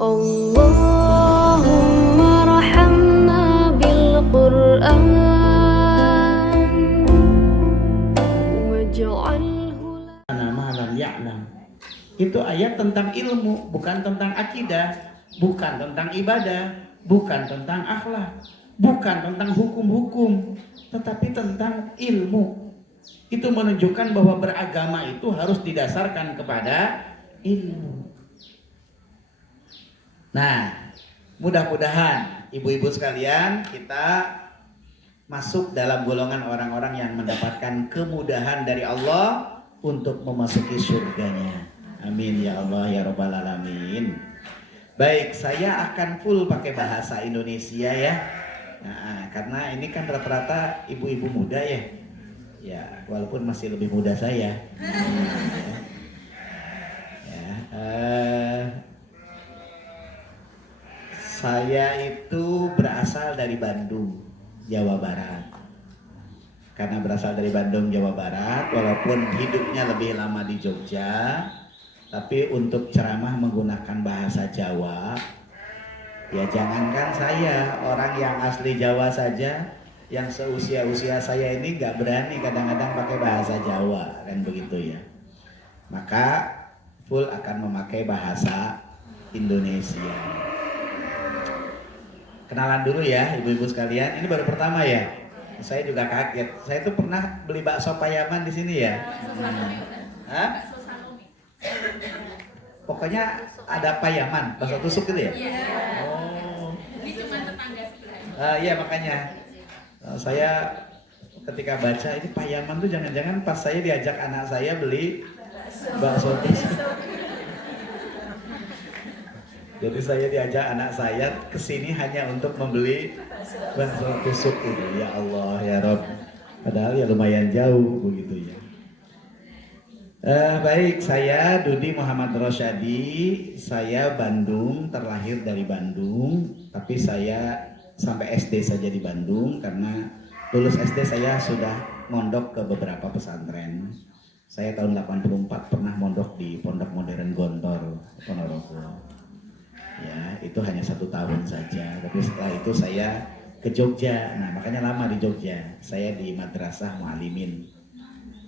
Allahumma rahamna bil Qur'an waj'alhu lana lam ya'lam. Itu ayat tentang ilmu, bukan tentang akidah, bukan tentang ibadah, bukan tentang akhlak, bukan tentang hukum-hukum, tetapi tentang ilmu. Itu menunjukkan bahwa beragama itu harus didasarkan kepada ilmu. Nah, mudah-mudahan ibu-ibu sekalian kita masuk dalam golongan orang-orang yang mendapatkan kemudahan dari Allah untuk memasuki surganya. Amin ya Allah ya Rabbal Alamin. Baik, saya akan full pakai bahasa Indonesia ya. Nah, karena ini kan rata-rata ibu-ibu muda ya. Ya, walaupun masih lebih muda saya. Saya itu berasal dari Bandung, Jawa Barat. Karena berasal dari Bandung, Jawa Barat, walaupun hidupnya lebih lama di Jogja, tapi untuk ceramah menggunakan bahasa Jawa, ya jangankan saya, orang yang asli Jawa saja, yang seusia-usia saya ini nggak berani kadang-kadang pakai bahasa Jawa, kan begitu ya. Maka full akan memakai bahasa Indonesia. Kenalan dulu ya ibu-ibu sekalian, ini baru pertama ya. Saya juga kaget. Saya tuh pernah beli bakso Payaman di sini ya. Hah? Pokoknya ada Payaman, bakso tusuk gitu ya. Oh. Ini cuma tetangga sebelah. Iya makanya saya ketika baca ini Payaman tuh jangan-jangan pas saya diajak anak saya beli bakso tusuk. Jadi saya diajak anak saya kesini hanya untuk membeli bakso tusuk itu. Ya Allah ya Rob. Padahal ya lumayan jauh begitu ya. Baik, saya Dudi Muhammad Rosyadi. Saya Bandung, terlahir dari Bandung. Tapi saya sampai SD saja di Bandung karena lulus SD saya sudah mondok ke beberapa pesantren. Saya tahun 84 pernah mondok di Pondok Modern Gontor, Ponorogo. Ya, itu hanya 1 tahun saja. Tapi setelah itu saya ke Jogja. Nah, makanya lama di Jogja. Saya di Madrasah Mu'alimin.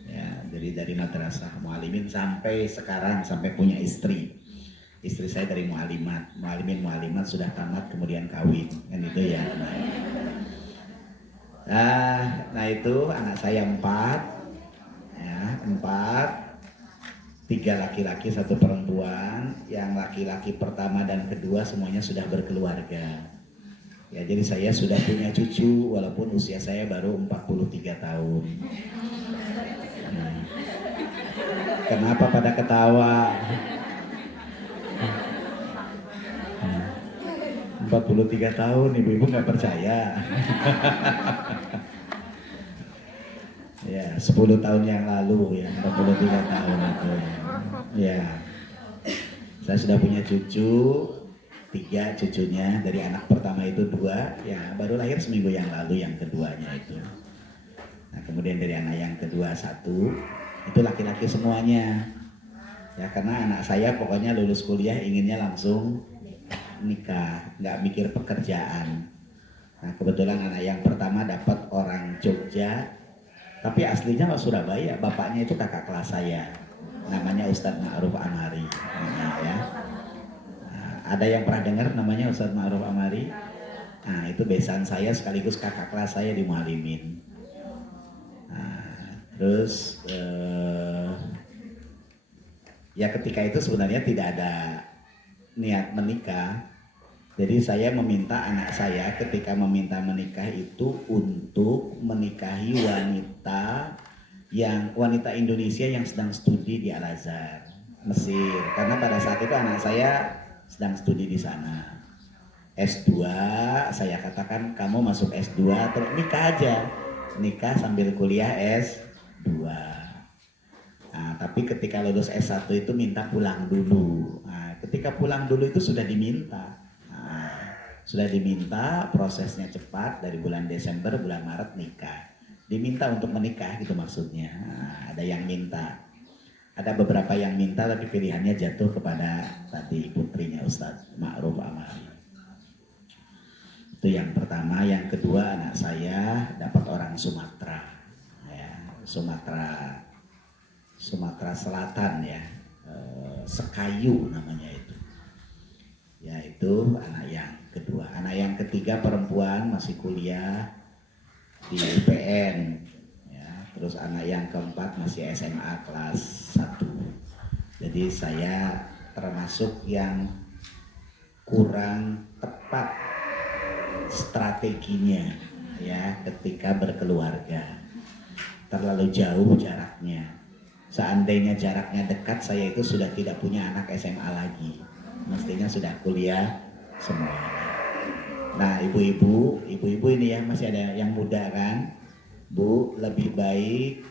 Ya, jadi dari Madrasah Mu'alimin sampai sekarang, sampai punya istri. Istri saya dari Mu'alimat. Mu'alimat sudah tamat kemudian kawin. Kan itu ya. Nah itu anak saya 4. Ya, 4. 3 laki-laki, 1 perempuan. Yang laki-laki pertama dan kedua semuanya sudah berkeluarga. Ya, jadi saya sudah punya cucu walaupun usia saya baru 43 tahun. Kenapa pada ketawa? 43 tahun, ibu-ibu nggak percaya. Ya, 10 tahun yang lalu ya, 43 tahun itu. Ya, saya sudah punya cucu, 3 cucunya, dari anak pertama itu 2, ya baru lahir seminggu yang lalu yang keduanya itu. Nah kemudian dari anak yang kedua 1, itu laki-laki semuanya. Ya karena anak saya pokoknya lulus kuliah inginnya langsung nikah, nggak mikir pekerjaan. Nah kebetulan anak yang pertama dapat orang Jogja, tapi aslinya Surabaya, bapaknya itu kakak kelas saya. Namanya Ustadz Ma'ruf Amari. Nah, ya. Nah, ada yang pernah dengar namanya Ustadz Ma'ruf Amari? Nah, itu besan saya sekaligus kakak kelas saya di Mu'alimin. Nah, terus ya ketika itu sebenarnya tidak ada niat menikah. Jadi saya meminta anak saya ketika meminta menikah itu untuk menikahi wanita Indonesia yang sedang studi di Al-Azhar, Mesir. Karena pada saat itu anak saya sedang studi di sana. S2, saya katakan kamu masuk S2 terus nikah aja. Nikah sambil kuliah S2. Nah, tapi ketika lulus S1 itu minta pulang dulu. Nah, ketika pulang dulu itu sudah diminta. Sudah diminta, prosesnya cepat, dari bulan Desember, bulan Maret nikah. Diminta untuk menikah gitu maksudnya. Nah, ada yang minta. Ada beberapa yang minta tapi pilihannya jatuh kepada tadi putrinya Ustadz Ma'ruf Amali. Itu yang pertama. Yang kedua, anak saya dapat orang Sumatera, ya, Sumatera Selatan ya, Sekayu namanya itu. Ya itu anak yang kedua. Anak yang ketiga perempuan masih kuliah di UPN. Terus anak yang keempat masih SMA kelas 1. Jadi saya termasuk yang kurang tepat strateginya ya ketika berkeluarga. Terlalu jauh jaraknya. Seandainya jaraknya dekat, saya itu sudah tidak punya anak SMA lagi. Mestinya sudah kuliah semuanya. Nah, ibu-ibu ini ya, masih ada yang muda kan? Bu, lebih baik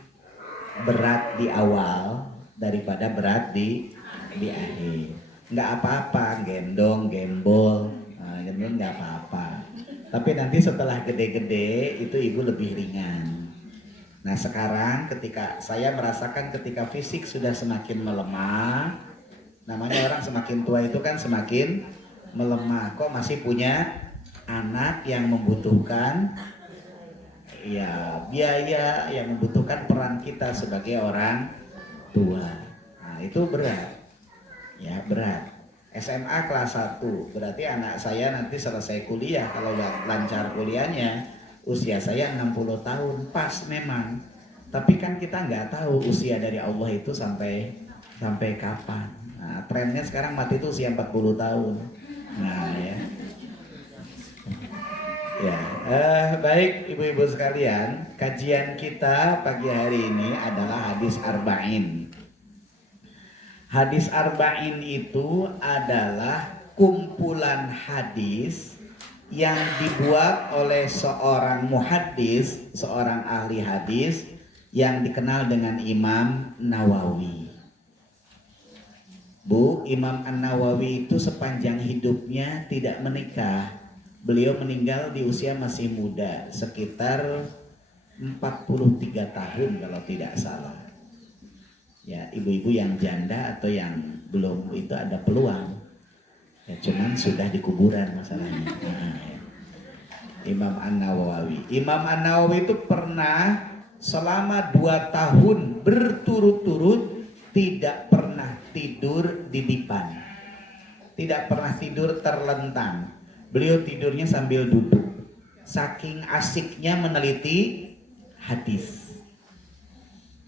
berat di awal daripada berat di akhir. Nggak apa-apa, gendong, gembol, nggak apa-apa. Tapi nanti setelah gede-gede itu ibu lebih ringan. Nah sekarang ketika saya merasakan ketika fisik sudah semakin melemah, namanya orang semakin tua itu kan semakin melemah. Kok masih punya anak yang membutuhkan ya biaya, yang membutuhkan peran kita sebagai orang tua. Nah itu berat, ya berat. SMA kelas 1 berarti anak saya nanti selesai kuliah, kalau lancar kuliahnya usia saya 60 tahun pas memang. Tapi kan kita nggak tahu usia dari Allah itu sampai kapan. Nah, trennya sekarang mati itu usia 40 tahun. Nah ya. Ya, baik ibu-ibu sekalian, kajian kita pagi hari ini adalah hadis arba'in. Hadis arba'in itu adalah kumpulan hadis yang dibuat oleh seorang muhaddis, seorang ahli hadis yang dikenal dengan Imam Nawawi. Bu, Imam An-Nawawi itu sepanjang hidupnya tidak menikah. Beliau meninggal di usia masih muda, sekitar 43 tahun kalau tidak salah. Ya, ibu-ibu yang janda atau yang belum itu ada peluang. Ya, cuman sudah di kuburan masalahnya. Nah, ya. Imam An-Nawawi. Imam An-Nawawi itu pernah selama 2 tahun berturut-turut tidak pernah tidur di dipan. Tidak pernah tidur terlentang. Beliau tidurnya sambil duduk. Saking asiknya meneliti hadis.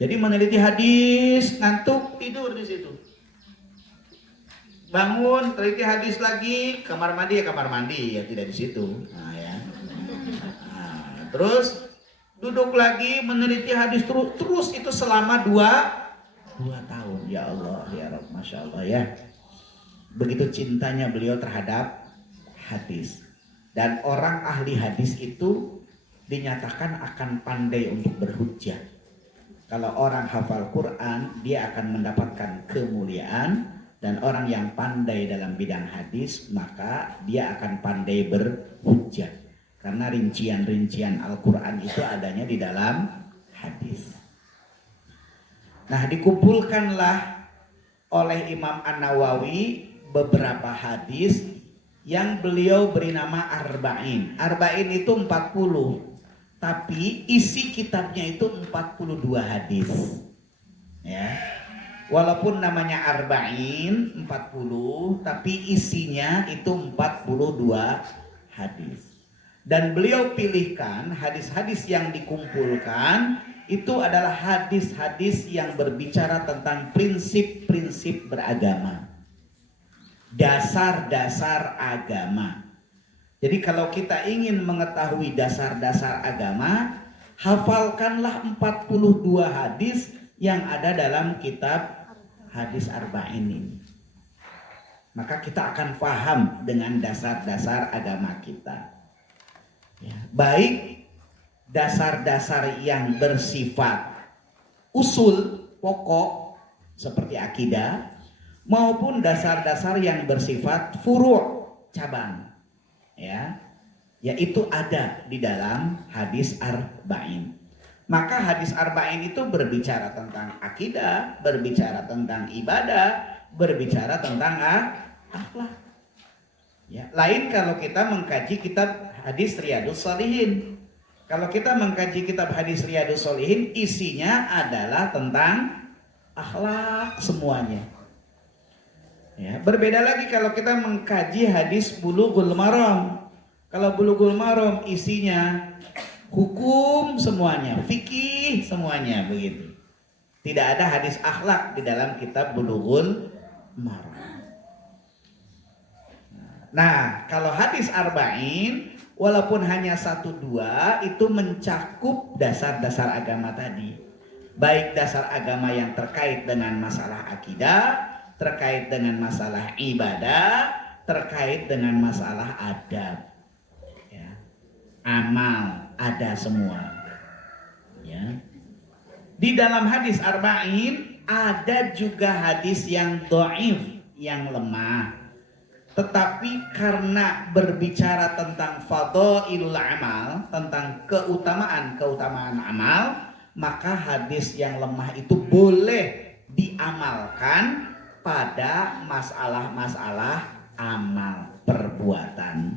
Jadi meneliti hadis, ngantuk, tidur di situ. Bangun, teliti hadis lagi, kamar mandi ya tidak di situ. Nah, ya. Nah, terus duduk lagi meneliti hadis terus itu selama 2 tahun. Ya Allah, ya Rabb, Masya Allah ya. Begitu cintanya beliau terhadap hadis. Dan orang ahli hadis itu dinyatakan akan pandai untuk berhujjah. Kalau orang hafal Quran, dia akan mendapatkan kemuliaan. Dan orang yang pandai dalam bidang hadis, maka dia akan pandai berhujjah. Karena rincian-rincian Al-Quran itu adanya di dalam hadis. Nah, dikumpulkanlah oleh Imam An-Nawawi beberapa hadis yang beliau beri nama Arba'in. Arba'in itu 40, tapi isi kitabnya itu 42 hadis. Ya. Walaupun namanya Arba'in 40, tapi isinya itu 42 hadis. Dan beliau pilihkan hadis-hadis yang dikumpulkan itu adalah hadis-hadis yang berbicara tentang prinsip-prinsip beragama. Dasar-dasar agama. Jadi kalau kita ingin mengetahui dasar-dasar agama, hafalkanlah 42 hadis yang ada dalam kitab hadis Arba'in ini. Maka kita akan paham dengan dasar-dasar agama kita. Ya, baik dasar-dasar yang bersifat usul, pokok seperti akidah, maupun dasar-dasar yang bersifat furu', cabang, ya, yaitu ada di dalam hadis Arba'in. Maka hadis arba'in itu berbicara tentang akidah, berbicara tentang ibadah, berbicara tentang akhlak. Ya, lain kalau kita mengkaji kitab hadis Riyadhus Shalihin. Kalau kita mengkaji kitab hadis Riyadhus Shalihin, isinya adalah tentang akhlak semuanya. Ya, berbeda lagi kalau kita mengkaji hadis Bulughul Maram. Kalau Bulughul Maram isinya hukum semuanya, fikih semuanya begitu. Tidak ada hadis akhlak di dalam kitab Bulughul Maram. Nah, kalau hadis arba'in walaupun hanya 1-2 itu mencakup dasar-dasar agama tadi. Baik dasar agama yang terkait dengan masalah akidah, terkait dengan masalah ibadah, terkait dengan masalah adab. Ya. Amal ada semua. Ya. Di dalam hadis arba'in ada juga hadis yang dhaif, yang lemah. Tetapi karena berbicara tentang fadhailul amal, tentang keutamaan amal, maka hadis yang lemah itu boleh diamalkan pada masalah-masalah amal perbuatan.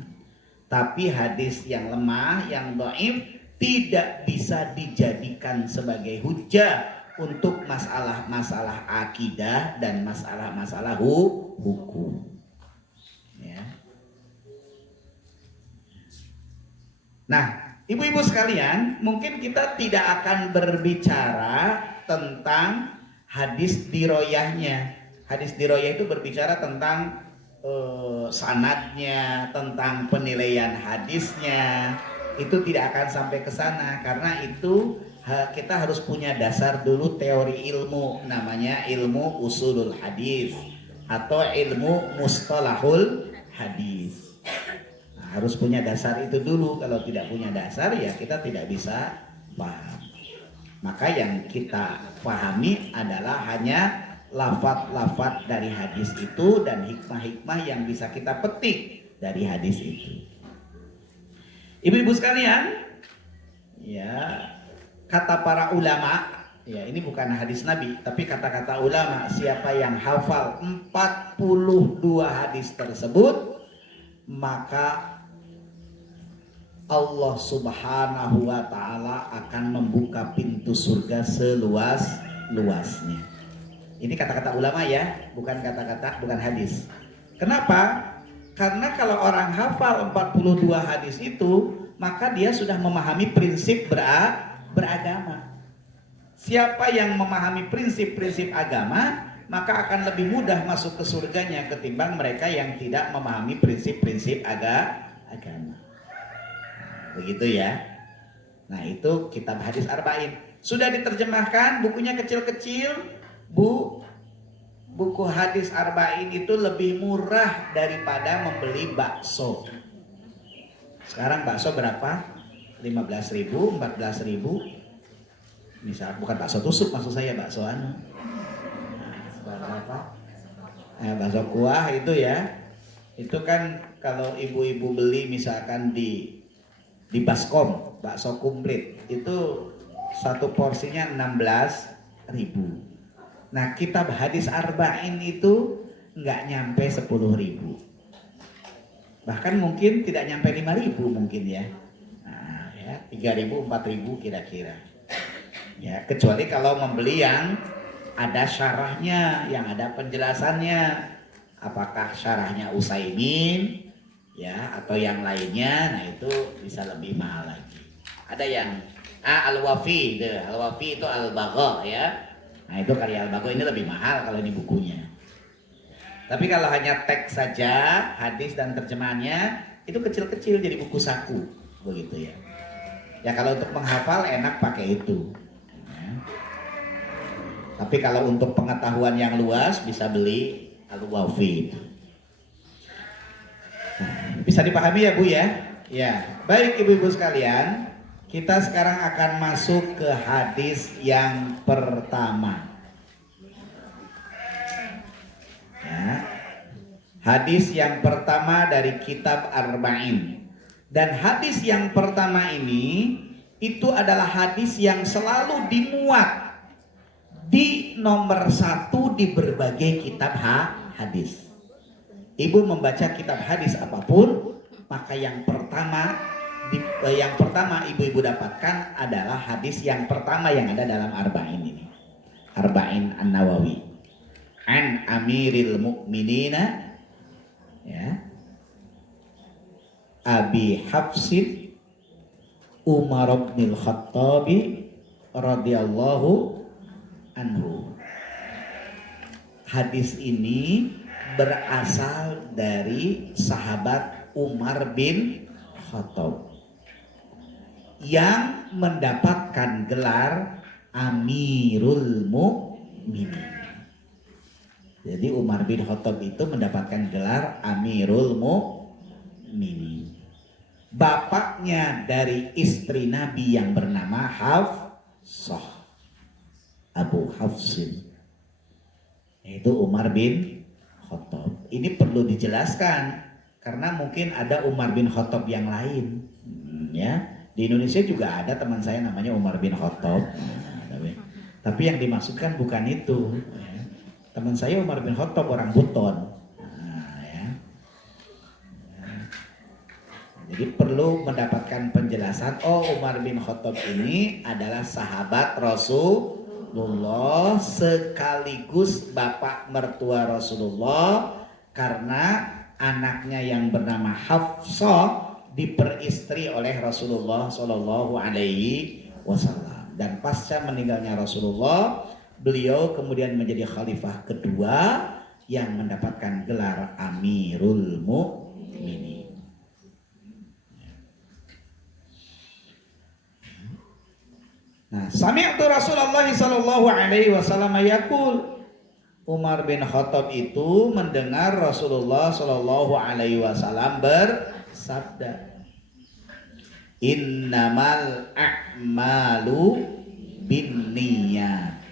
Tapi hadis yang lemah, yang dhaif tidak bisa dijadikan sebagai hujjah untuk masalah-masalah akidah dan masalah-masalah hukum. Ya. Nah, ibu-ibu sekalian, mungkin kita tidak akan berbicara tentang hadis diroyahnya. Hadis diroyah itu berbicara tentang sanadnya, tentang penilaian hadisnya. Itu tidak akan sampai ke sana karena itu kita harus punya dasar dulu teori ilmu, namanya ilmu usulul hadis atau ilmu mustalahul hadis. Nah, harus punya dasar itu dulu. Kalau tidak punya dasar ya kita tidak bisa paham. Maka yang kita pahami adalah hanya lafaz-lafaz dari hadis itu dan hikmah-hikmah yang bisa kita petik dari hadis itu. Ibu-ibu sekalian, ya, kata para ulama, ya ini bukan hadis Nabi, tapi kata-kata ulama, siapa yang hafal 42 hadis tersebut, maka Allah Subhanahu wa ta'ala akan membuka pintu surga seluas-luasnya. Ini kata-kata ulama ya, bukan hadis. Kenapa? Karena kalau orang hafal 42 hadis itu, maka dia sudah memahami prinsip beragama. Siapa yang memahami prinsip-prinsip agama, maka akan lebih mudah masuk ke surganya ketimbang mereka yang tidak memahami prinsip-prinsip agama. Begitu ya. Nah, itu kitab hadis arba'in. Sudah diterjemahkan, bukunya kecil-kecil, Bu. Buku hadis arba'in itu lebih murah daripada membeli bakso. Sekarang bakso berapa? 15.000, 14.000. Misal bukan bakso tusuk, maksud saya bakso berapa? Bakso kuah itu ya. Itu kan kalau ibu-ibu beli misalkan di Baskom, bakso komplit itu satu porsinya 16.000. Nah, kitab hadis arba'in itu nggak nyampe 10.000. Bahkan mungkin tidak nyampe 5.000 mungkin ya. Nah, ya 3.000, 4.000 kira-kira. Ya, kecuali kalau membeli yang ada syarahnya, yang ada penjelasannya. Apakah syarahnya Utsaimin ya atau yang lainnya, nah itu bisa lebih mahal lagi. Ada yang Al-Wafi, Al-Wafi itu Al-Bagha ya. Nah itu karya Al-Bagha, ini lebih mahal kalau ini bukunya. Tapi kalau hanya teks saja, hadis dan terjemahannya itu kecil-kecil jadi buku saku begitu ya. Ya kalau untuk menghafal enak pakai itu. Ya. Tapi kalau untuk pengetahuan yang luas bisa beli Al-Wafi. Bisa dipahami ya Bu ya? Ya, baik ibu-ibu sekalian, kita sekarang akan masuk ke hadis yang pertama. Ya. Hadis yang pertama dari kitab Arba'in. Dan hadis yang pertama ini itu adalah hadis yang selalu dimuat di nomor 1 di berbagai kitab hadis. Ibu membaca kitab hadis apapun, maka yang pertama ibu-ibu dapatkan adalah hadis yang pertama yang ada dalam Arba'in ini. Arba'in An-Nawawi. An Amiril Mukminina, ya, Abi Hafsin Umar bin Khattabi radhiyallahu anhu. Hadis ini berasal dari sahabat Umar bin Khattab yang mendapatkan gelar Amirul Mukminin. Jadi Umar bin Khattab itu mendapatkan gelar Amirul Mukminin. Bapaknya dari istri Nabi yang bernama Hafsah, Abu Hafsin, yaitu Umar bin Khattab. Ini perlu dijelaskan karena mungkin ada Umar bin Khattab yang lain, ya. Di Indonesia juga ada teman saya namanya Umar bin Khattab, tapi yang dimaksudkan bukan itu. Teman saya Umar bin Khattab orang Buton. Jadi perlu mendapatkan penjelasan. Oh, Umar bin Khattab ini adalah sahabat Rasulullah sekaligus bapak mertua Rasulullah, karena anaknya yang bernama Hafsah diperistri oleh Rasulullah Shallallahu Alaihi Wasallam. Dan pasca meninggalnya Rasulullah, beliau kemudian menjadi khalifah kedua yang mendapatkan gelar Amirul Mukminin. Nah, sami'tu Rasulullah sallallahu alaihi wasallam yaqul. Umar bin Khattab itu mendengar Rasulullah sallallahu alaihi wasallam bersabda, "Innamal a'malu binniyat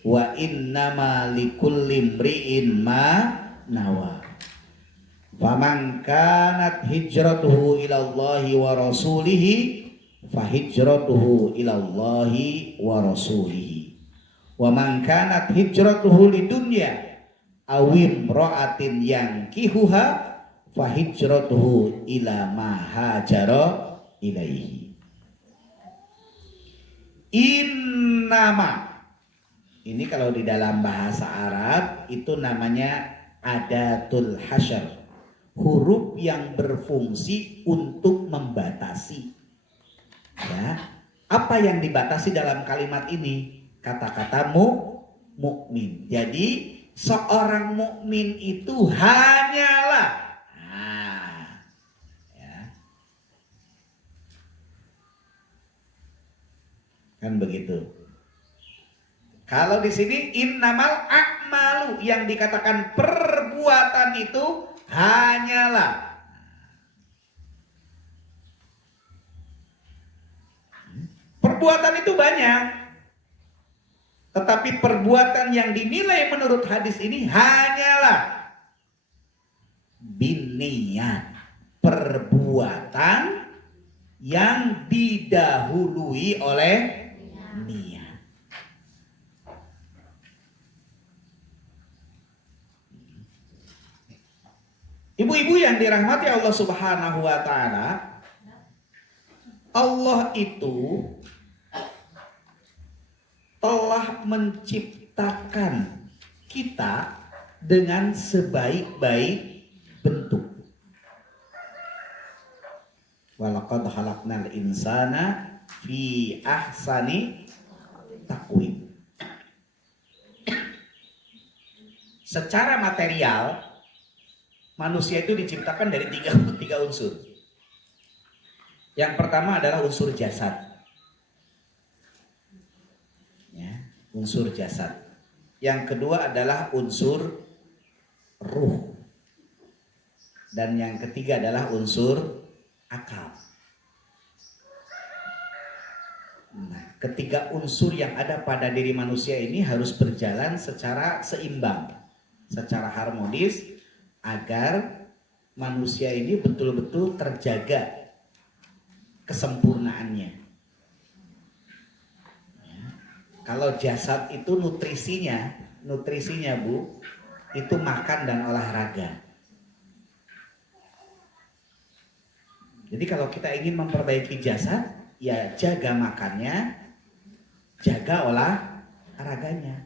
wa innama likulli imri'in ma nawa. Faman kanat hijratuhu ila Allahi wa rasulihi fa hijratuhu ila Allahi wa rasulihi. Wa man kanat hijratuhu lidunya aw imra'atin yankihuha fa hijratuhu ila ma hajara ilaihi." Innama, ini kalau di dalam bahasa Arab itu namanya adatul hasyr, huruf yang berfungsi untuk membatasi. Ya, apa yang dibatasi dalam kalimat ini? Kata-kata mukmin. Jadi seorang mukmin itu hanyalah, ya, kan begitu. Kalau di sini innamal a'malu, yang dikatakan perbuatan itu hanyalah. Perbuatan itu banyak, tetapi perbuatan yang dinilai menurut hadis ini hanyalah binniyat, perbuatan yang didahului oleh niat. Ibu-ibu yang dirahmati Allah Subhanahu wa taala, Allah itu telah menciptakan kita dengan sebaik-baik bentuk. Walaqad khalaqnal insana fi ahsani taqwim. Secara material, manusia itu diciptakan dari tiga unsur. Yang pertama adalah unsur jasad. Ya, unsur jasad. Yang kedua adalah unsur ruh. Dan yang ketiga adalah unsur akal. Nah, ketiga unsur yang ada pada diri manusia ini harus berjalan secara seimbang, secara harmonis, agar manusia ini betul-betul terjaga kesempurnaannya. Kalau jasad itu nutrisinya Bu, itu makan dan olahraga. Jadi kalau kita ingin memperbaiki jasad, ya jaga makannya, jaga olahraganya.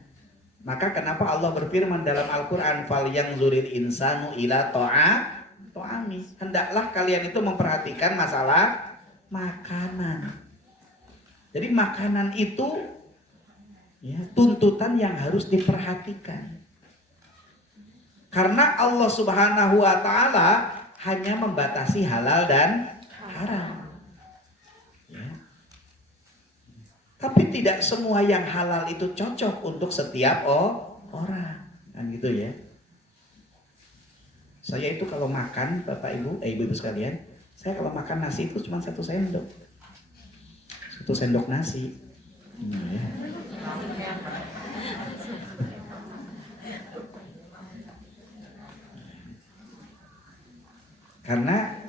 Maka kenapa Allah berfirman dalam Al-Quran, falyanzuril insanu ila ta'ami. Hendaklah kalian itu memperhatikan masalah makanan. Jadi makanan itu ya, tuntutan yang harus diperhatikan. Karena Allah Subhanahu wa Ta'ala hanya membatasi halal dan haram. Ya. Tapi tidak semua yang halal itu cocok untuk setiap orang. Kan gitu ya. Saya itu kalau makan, Bapak Ibu, ibu-ibu sekalian, saya kalau makan nasi itu cuma 1 sendok. 1 sendok nasi. Ya. Karena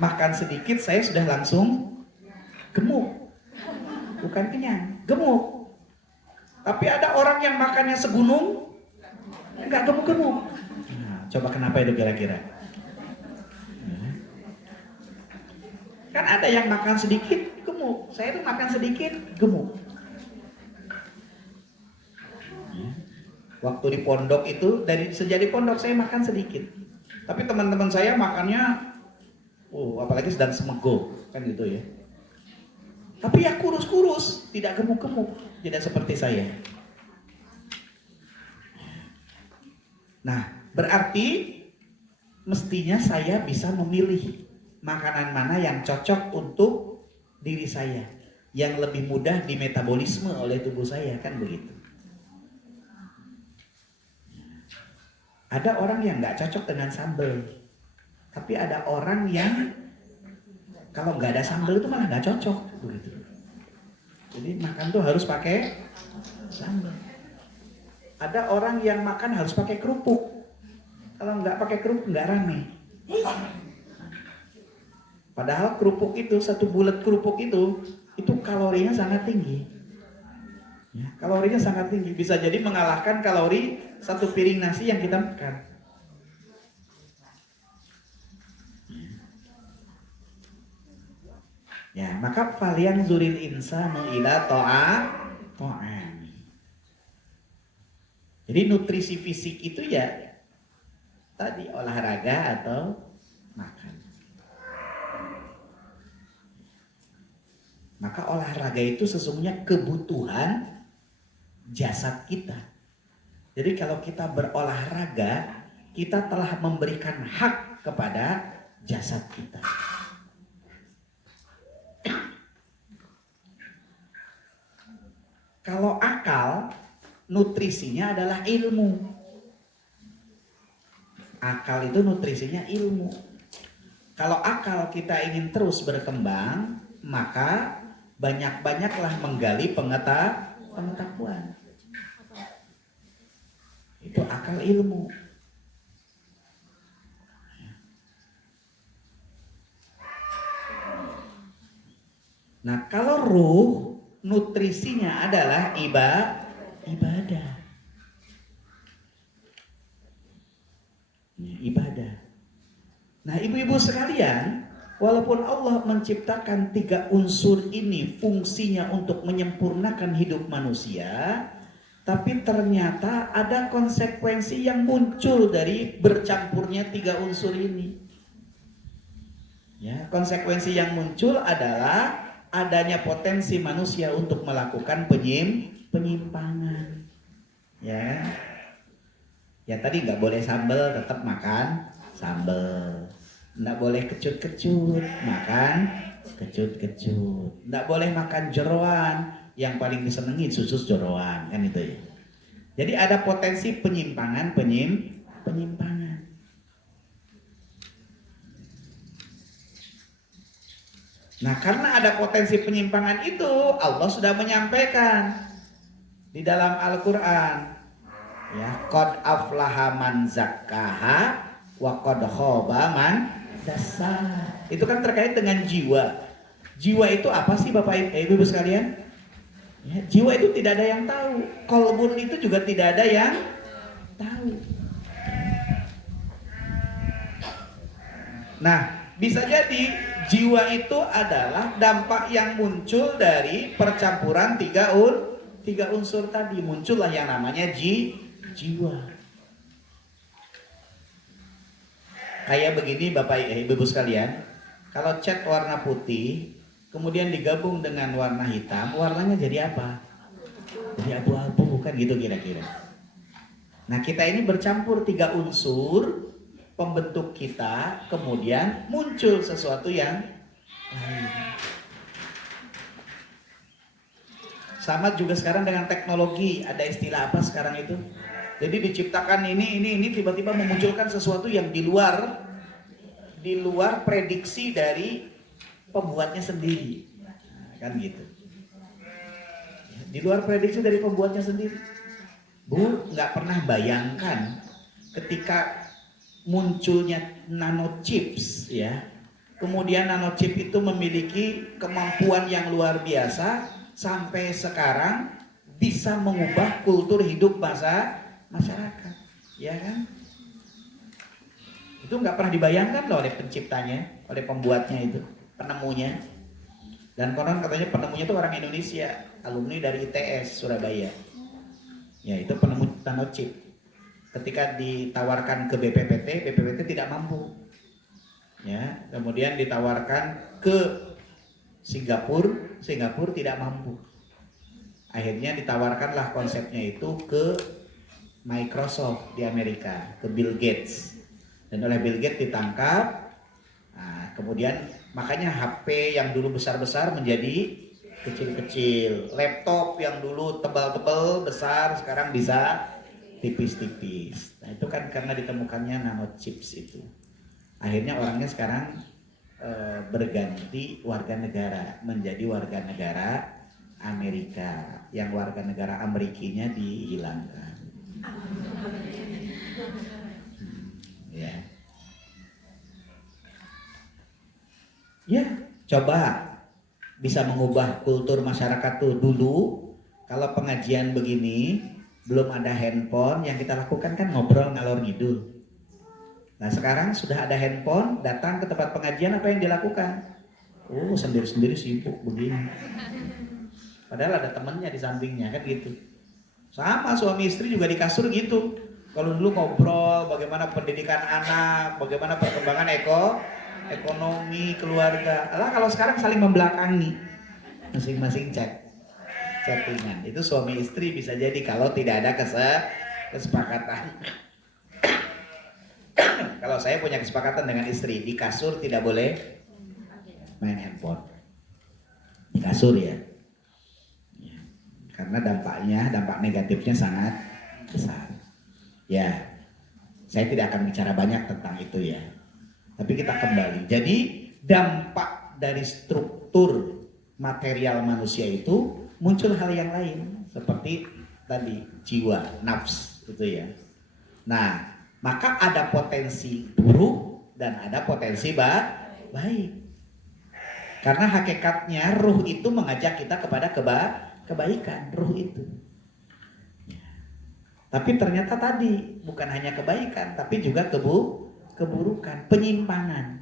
makan sedikit saya sudah langsung gemuk. Bukan kenyang, gemuk. Tapi ada orang yang makannya segunung, enggak gemuk-gemuk. Nah, coba kenapa itu kira-kira? Kan ada yang makan sedikit gemuk. Saya tuh makan sedikit gemuk. Waktu di pondok itu, sejak di pondok saya makan sedikit. Tapi teman-teman saya makannya, apalagi sedang semego, kan gitu ya. Tapi ya kurus-kurus, tidak gemuk-gemuk, tidak seperti saya. Nah, berarti mestinya saya bisa memilih makanan mana yang cocok untuk diri saya, yang lebih mudah dimetabolisme oleh tubuh saya, kan begitu. Ada orang yang nggak cocok dengan sambal, tapi ada orang yang kalau nggak ada sambal itu malah nggak cocok, begitu. Jadi makan tuh harus pakai sambal. Ada orang yang makan harus pakai kerupuk. Kalau nggak pakai kerupuk nggak rame. Padahal kerupuk itu, 1 bulat kerupuk itu kalorinya sangat tinggi. Ya, kalorinya sangat tinggi, bisa jadi mengalahkan kalori 1 piring nasi yang kita makan. Ya, maka falyanzuril insanu ila ta'am. Jadi nutrisi fisik itu ya tadi olahraga atau makan. Maka olahraga itu sesungguhnya kebutuhan jasad kita. Jadi kalau kita berolahraga, kita telah memberikan hak kepada jasad kita. Kalau akal, nutrisinya adalah ilmu. Akal itu nutrisinya ilmu. Kalau akal kita ingin terus berkembang, maka banyak-banyaklah menggali pengetahuan. Itu akal ilmu. Nah, kalau ruh, nutrisinya adalah ibadah. Ibadah. Nah, ibu-ibu sekalian, walaupun Allah menciptakan 3 unsur ini fungsinya untuk menyempurnakan hidup manusia, tapi ternyata ada konsekuensi yang muncul dari bercampurnya 3 unsur ini. Ya, konsekuensi yang muncul adalah adanya potensi manusia untuk melakukan penyimpangan. Ya. Ya tadi nggak boleh sambal, tetap makan sambal. Nggak boleh kecut-kecut, makan kecut-kecut. Nggak boleh makan jeroan, yang paling disenengi susu jeroan, kan itu ya. Jadi ada potensi penyimpangan. Nah, karena ada potensi penyimpangan itu, Allah sudah menyampaikan di dalam Al-Quran, ya, qad aflaha man zakkaha wa qad khaba man dassaha. Itu kan terkait dengan jiwa. Jiwa itu apa sih Bapak Ibu sekalian? Ya, jiwa itu tidak ada yang tahu. Kolbun itu juga tidak ada yang tahu. Nah, bisa jadi jiwa itu adalah dampak yang muncul dari percampuran tiga unsur tadi. Muncullah yang namanya jiwa. Kayak begini Bapak Ibu sekalian, kalau cat warna putih kemudian digabung dengan warna hitam, warnanya jadi apa? Jadi abu-abu, kan gitu kira-kira. Nah, kita ini bercampur tiga unsur pembentuk kita, kemudian muncul sesuatu yang lain. Sama juga sekarang dengan teknologi, ada istilah apa sekarang itu? Jadi diciptakan ini tiba-tiba memunculkan sesuatu yang di luar prediksi dari pembuatnya sendiri. Nah, kan gitu. Di luar prediksi dari pembuatnya sendiri. Bu, nggak pernah bayangkan ketika munculnya nanochips, ya. Kemudian nanochip itu memiliki kemampuan yang luar biasa sampai sekarang bisa mengubah kultur hidup masyarakat, ya kan? Itu nggak pernah dibayangkan loh oleh penciptanya, oleh pembuatnya itu, penemunya. Dan konon katanya penemunya itu orang Indonesia, alumni dari ITS Surabaya. Ya, itu penemu nanochip. Ketika ditawarkan ke BPPT tidak mampu. Ya, kemudian ditawarkan ke Singapura tidak mampu. Akhirnya ditawarkanlah konsepnya itu ke Microsoft di Amerika, ke Bill Gates. Dan oleh Bill Gates ditangkap. Nah, kemudian makanya HP yang dulu besar-besar menjadi kecil-kecil. Laptop yang dulu tebal-tebal besar sekarang bisa tipis-tipis. Nah, itu kan karena ditemukannya nanochips itu. Akhirnya orangnya sekarang berganti warga negara, menjadi warga negara Amerika. Yang warga negara Amerikinya dihilangkan. Ya. Ya, coba bisa mengubah kultur masyarakat tuh. Dulu kalau pengajian begini belum ada handphone, yang kita lakukan kan ngobrol ngalor ngidul. Nah, sekarang sudah ada handphone, datang ke tempat pengajian, apa yang dilakukan? Oh, sendiri-sendiri sibuk begini. Padahal ada temennya di sampingnya, kan gitu. Sama suami istri juga di kasur gitu. Kalau dulu ngobrol bagaimana pendidikan anak, bagaimana perkembangan ekonomi keluarga. Kalau sekarang saling membelakangi, masing-masing chattingan. Itu suami istri bisa jadi kalau tidak ada kesepakatan. Kalau saya punya kesepakatan dengan istri, di kasur tidak boleh main handphone. Di kasur ya. Karena dampak negatifnya sangat besar. Ya, saya tidak akan bicara banyak tentang itu ya. Tapi kita kembali. Jadi dampak dari struktur material manusia itu muncul hal yang lain. Seperti tadi jiwa, nafs gitu ya. Nah, maka ada potensi buruk dan ada potensi baik. Karena hakikatnya ruh itu mengajak kita kepada kebaikan, ruh itu. Tapi ternyata tadi bukan hanya kebaikan, tapi juga keburukan, penyimpangan.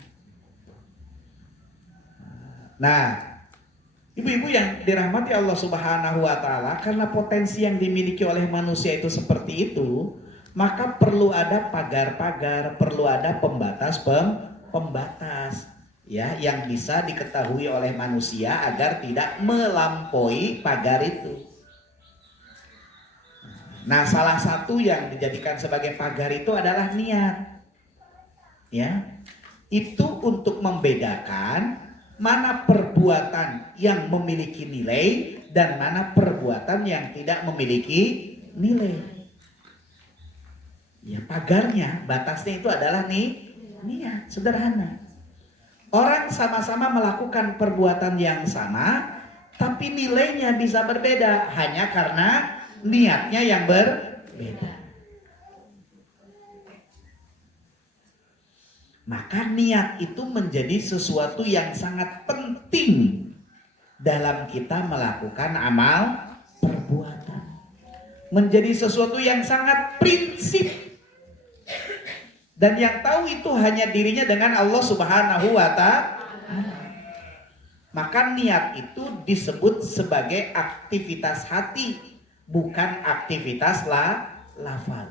Nah, ibu-ibu yang dirahmati Allah Subhanahu wa Ta'ala, karena potensi yang dimiliki oleh manusia itu seperti itu, maka perlu ada pagar-pagar, perlu ada pembatas ya, yang bisa diketahui oleh manusia agar tidak melampaui pagar itu. Nah, salah satu yang dijadikan sebagai pagar itu adalah niat. Ya. Itu untuk membedakan mana perbuatan yang memiliki nilai dan mana perbuatan yang tidak memiliki nilai. Ya, pagarnya, batasnya itu adalah niat, sederhana. Orang sama-sama melakukan perbuatan yang sama, tapi nilainya bisa berbeda hanya karena niatnya yang berbeda. Maka niat itu menjadi sesuatu yang sangat penting dalam kita melakukan amal menjadi sesuatu yang sangat prinsip. Dan yang tahu itu hanya dirinya dengan Allah Subhanahu wa Ta'ala. Maka niat itu disebut sebagai aktivitas hati, bukan aktivitas lafal.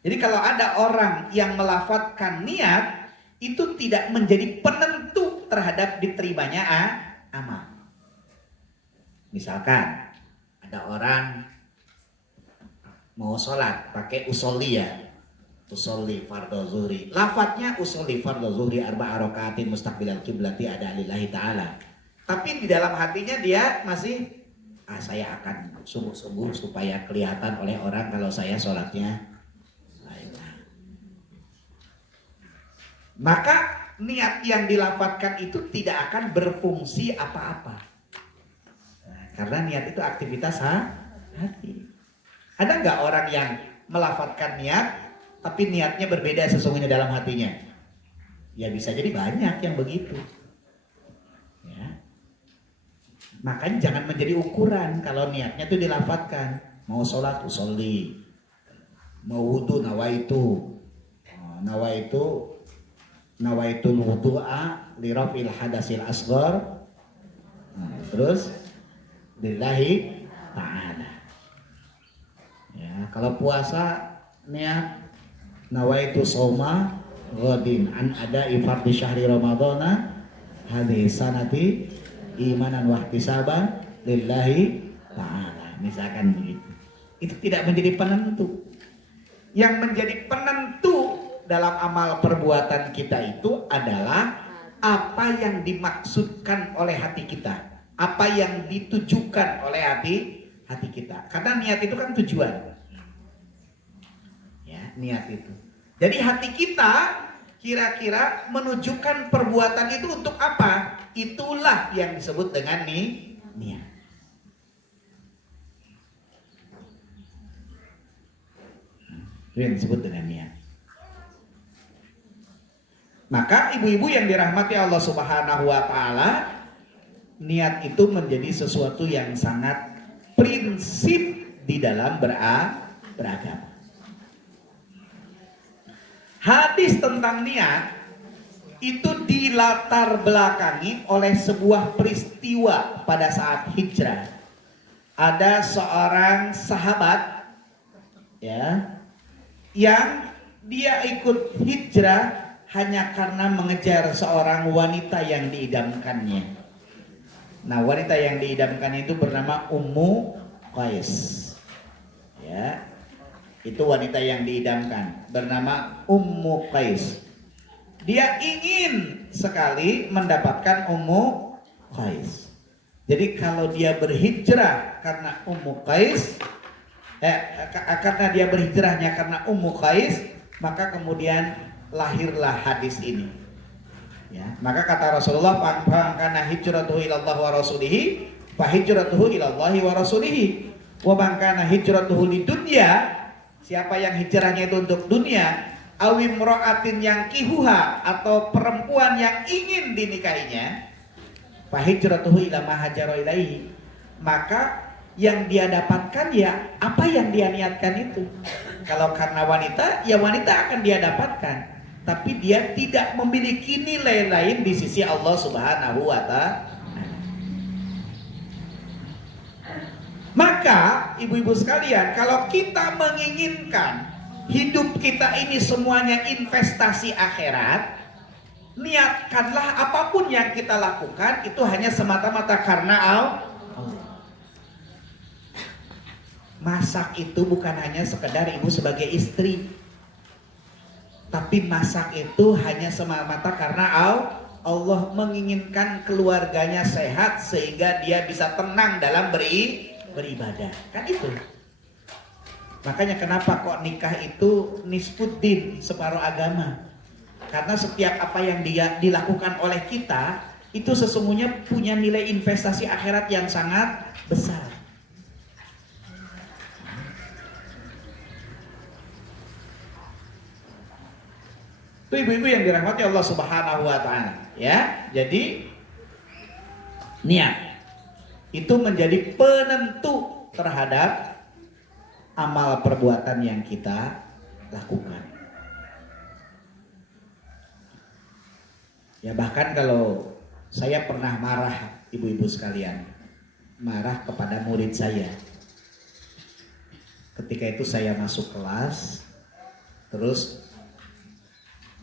Jadi kalau ada orang yang melafadzkan niat, itu tidak menjadi penentu terhadap diterimanya amal. Misalkan ada orang mau sholat pakai usolli ya, usolli fardhu zuhri, lafadznya usolli fardhu zuhri arba'a rakaatin mustaqbilal qiblati ada lillahi ta'ala, tapi di dalam hatinya dia masih saya akan sungguh-sungguh supaya kelihatan oleh orang kalau saya sholatnya. Maka niat yang dilafadzkan itu tidak akan berfungsi apa-apa. Nah, karena niat itu aktivitas hati. Ada nggak orang yang melafadzkan niat tapi niatnya berbeda sesungguhnya dalam hatinya? Ya bisa jadi banyak yang begitu. Ya. Makanya jangan menjadi ukuran kalau niatnya itu dilafadzkan. Mau sholat usolli, mau wudu nawaitul wudu'a li raf'il hadasil asghar. Terus lillahi ta'ala. Ya, kalau puasa niat nawaitu shauma ghadin an ada'i fardhi syahri ramadhana hadhihi sanati imanan wa ihtisaban lillahi ta'ala. Misalkan begitu. Itu tidak menjadi penentu. Yang menjadi penentu dalam amal perbuatan kita itu adalah apa yang dimaksudkan oleh hati kita, apa yang ditujukan oleh hati kita. Karena niat itu kan tujuan. Ya, niat itu. Jadi hati kita kira-kira menunjukkan perbuatan itu untuk apa? Itulah yang disebut dengan niat. Itu yang disebut dengan niat. Maka ibu-ibu yang dirahmati Allah Subhanahu wa Ta'ala, niat itu menjadi sesuatu yang sangat prinsip di dalam beragama. Hadis tentang niat itu dilatar belakangi oleh sebuah peristiwa pada saat hijrah. Ada seorang sahabat ya yang dia ikut hijrah hanya karena mengejar seorang wanita yang diidamkannya. Nah, wanita yang diidamkan itu bernama Ummu Qais. Ya. Itu wanita yang diidamkan bernama Ummu Qais. Dia ingin sekali mendapatkan Ummu Qais. Jadi kalau dia berhijrah karena Ummu Qais, karena dia berhijrahnya karena Ummu Qais, maka kemudian lahirlah hadis ini. Ya, maka kata Rasulullah, "Kana hijratuhu ilallah wa rasulihi, fa hijratuhu ilallahi wa rasulihi. Wa man kana hijratuhu lidunya," siapa yang hijrahnya itu untuk dunia, awim ra'atin yang kihuha, atau perempuan yang ingin dinikahinya, fa hijratuhu ila ma hajara ilaihi, maka yang dia dapatkan ya apa yang dia niatkan itu. Kalau karena wanita, ya wanita akan dia dapatkan. Tapi dia tidak memiliki nilai lain di sisi Allah Subhanahu wa Ta'ala. Maka ibu-ibu sekalian, kalau kita menginginkan hidup kita ini semuanya investasi akhirat, niatkanlah apapun yang kita lakukan itu hanya semata-mata karena Allah. Masak itu bukan hanya sekedar ibu sebagai istri, tapi masak itu hanya semata-mata karena Allah menginginkan keluarganya sehat sehingga dia bisa tenang dalam beribadah. Kan itu. Makanya kenapa kok nikah itu nisfuddin, separuh agama. Karena setiap apa yang dia dilakukan oleh kita itu sesungguhnya punya nilai investasi akhirat yang sangat besar. Itu ibu-ibu yang dirahmati Allah Subhanahu wa Ta'ala, ya. Jadi niat itu menjadi penentu terhadap amal perbuatan yang kita lakukan. Ya bahkan kalau saya pernah marah, ibu-ibu sekalian, marah kepada murid saya. Ketika itu saya masuk kelas, terus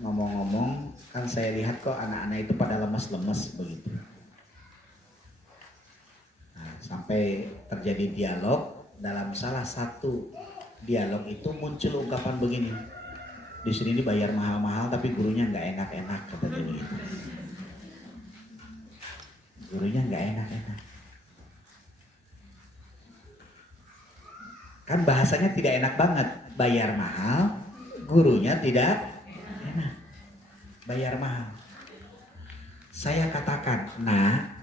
ngomong-ngomong, kan saya lihat kok anak-anak itu pada lemes-lemes begitu. Nah, sampai terjadi dialog, dalam salah satu dialog itu muncul ungkapan begini. Di sini dibayar mahal-mahal tapi gurunya nggak enak-enak, kata dia begitu. Gurunya nggak enak-enak. Kan bahasanya tidak enak banget, bayar mahal, gurunya tidak enak. Bayar mahal. Saya katakan, nah,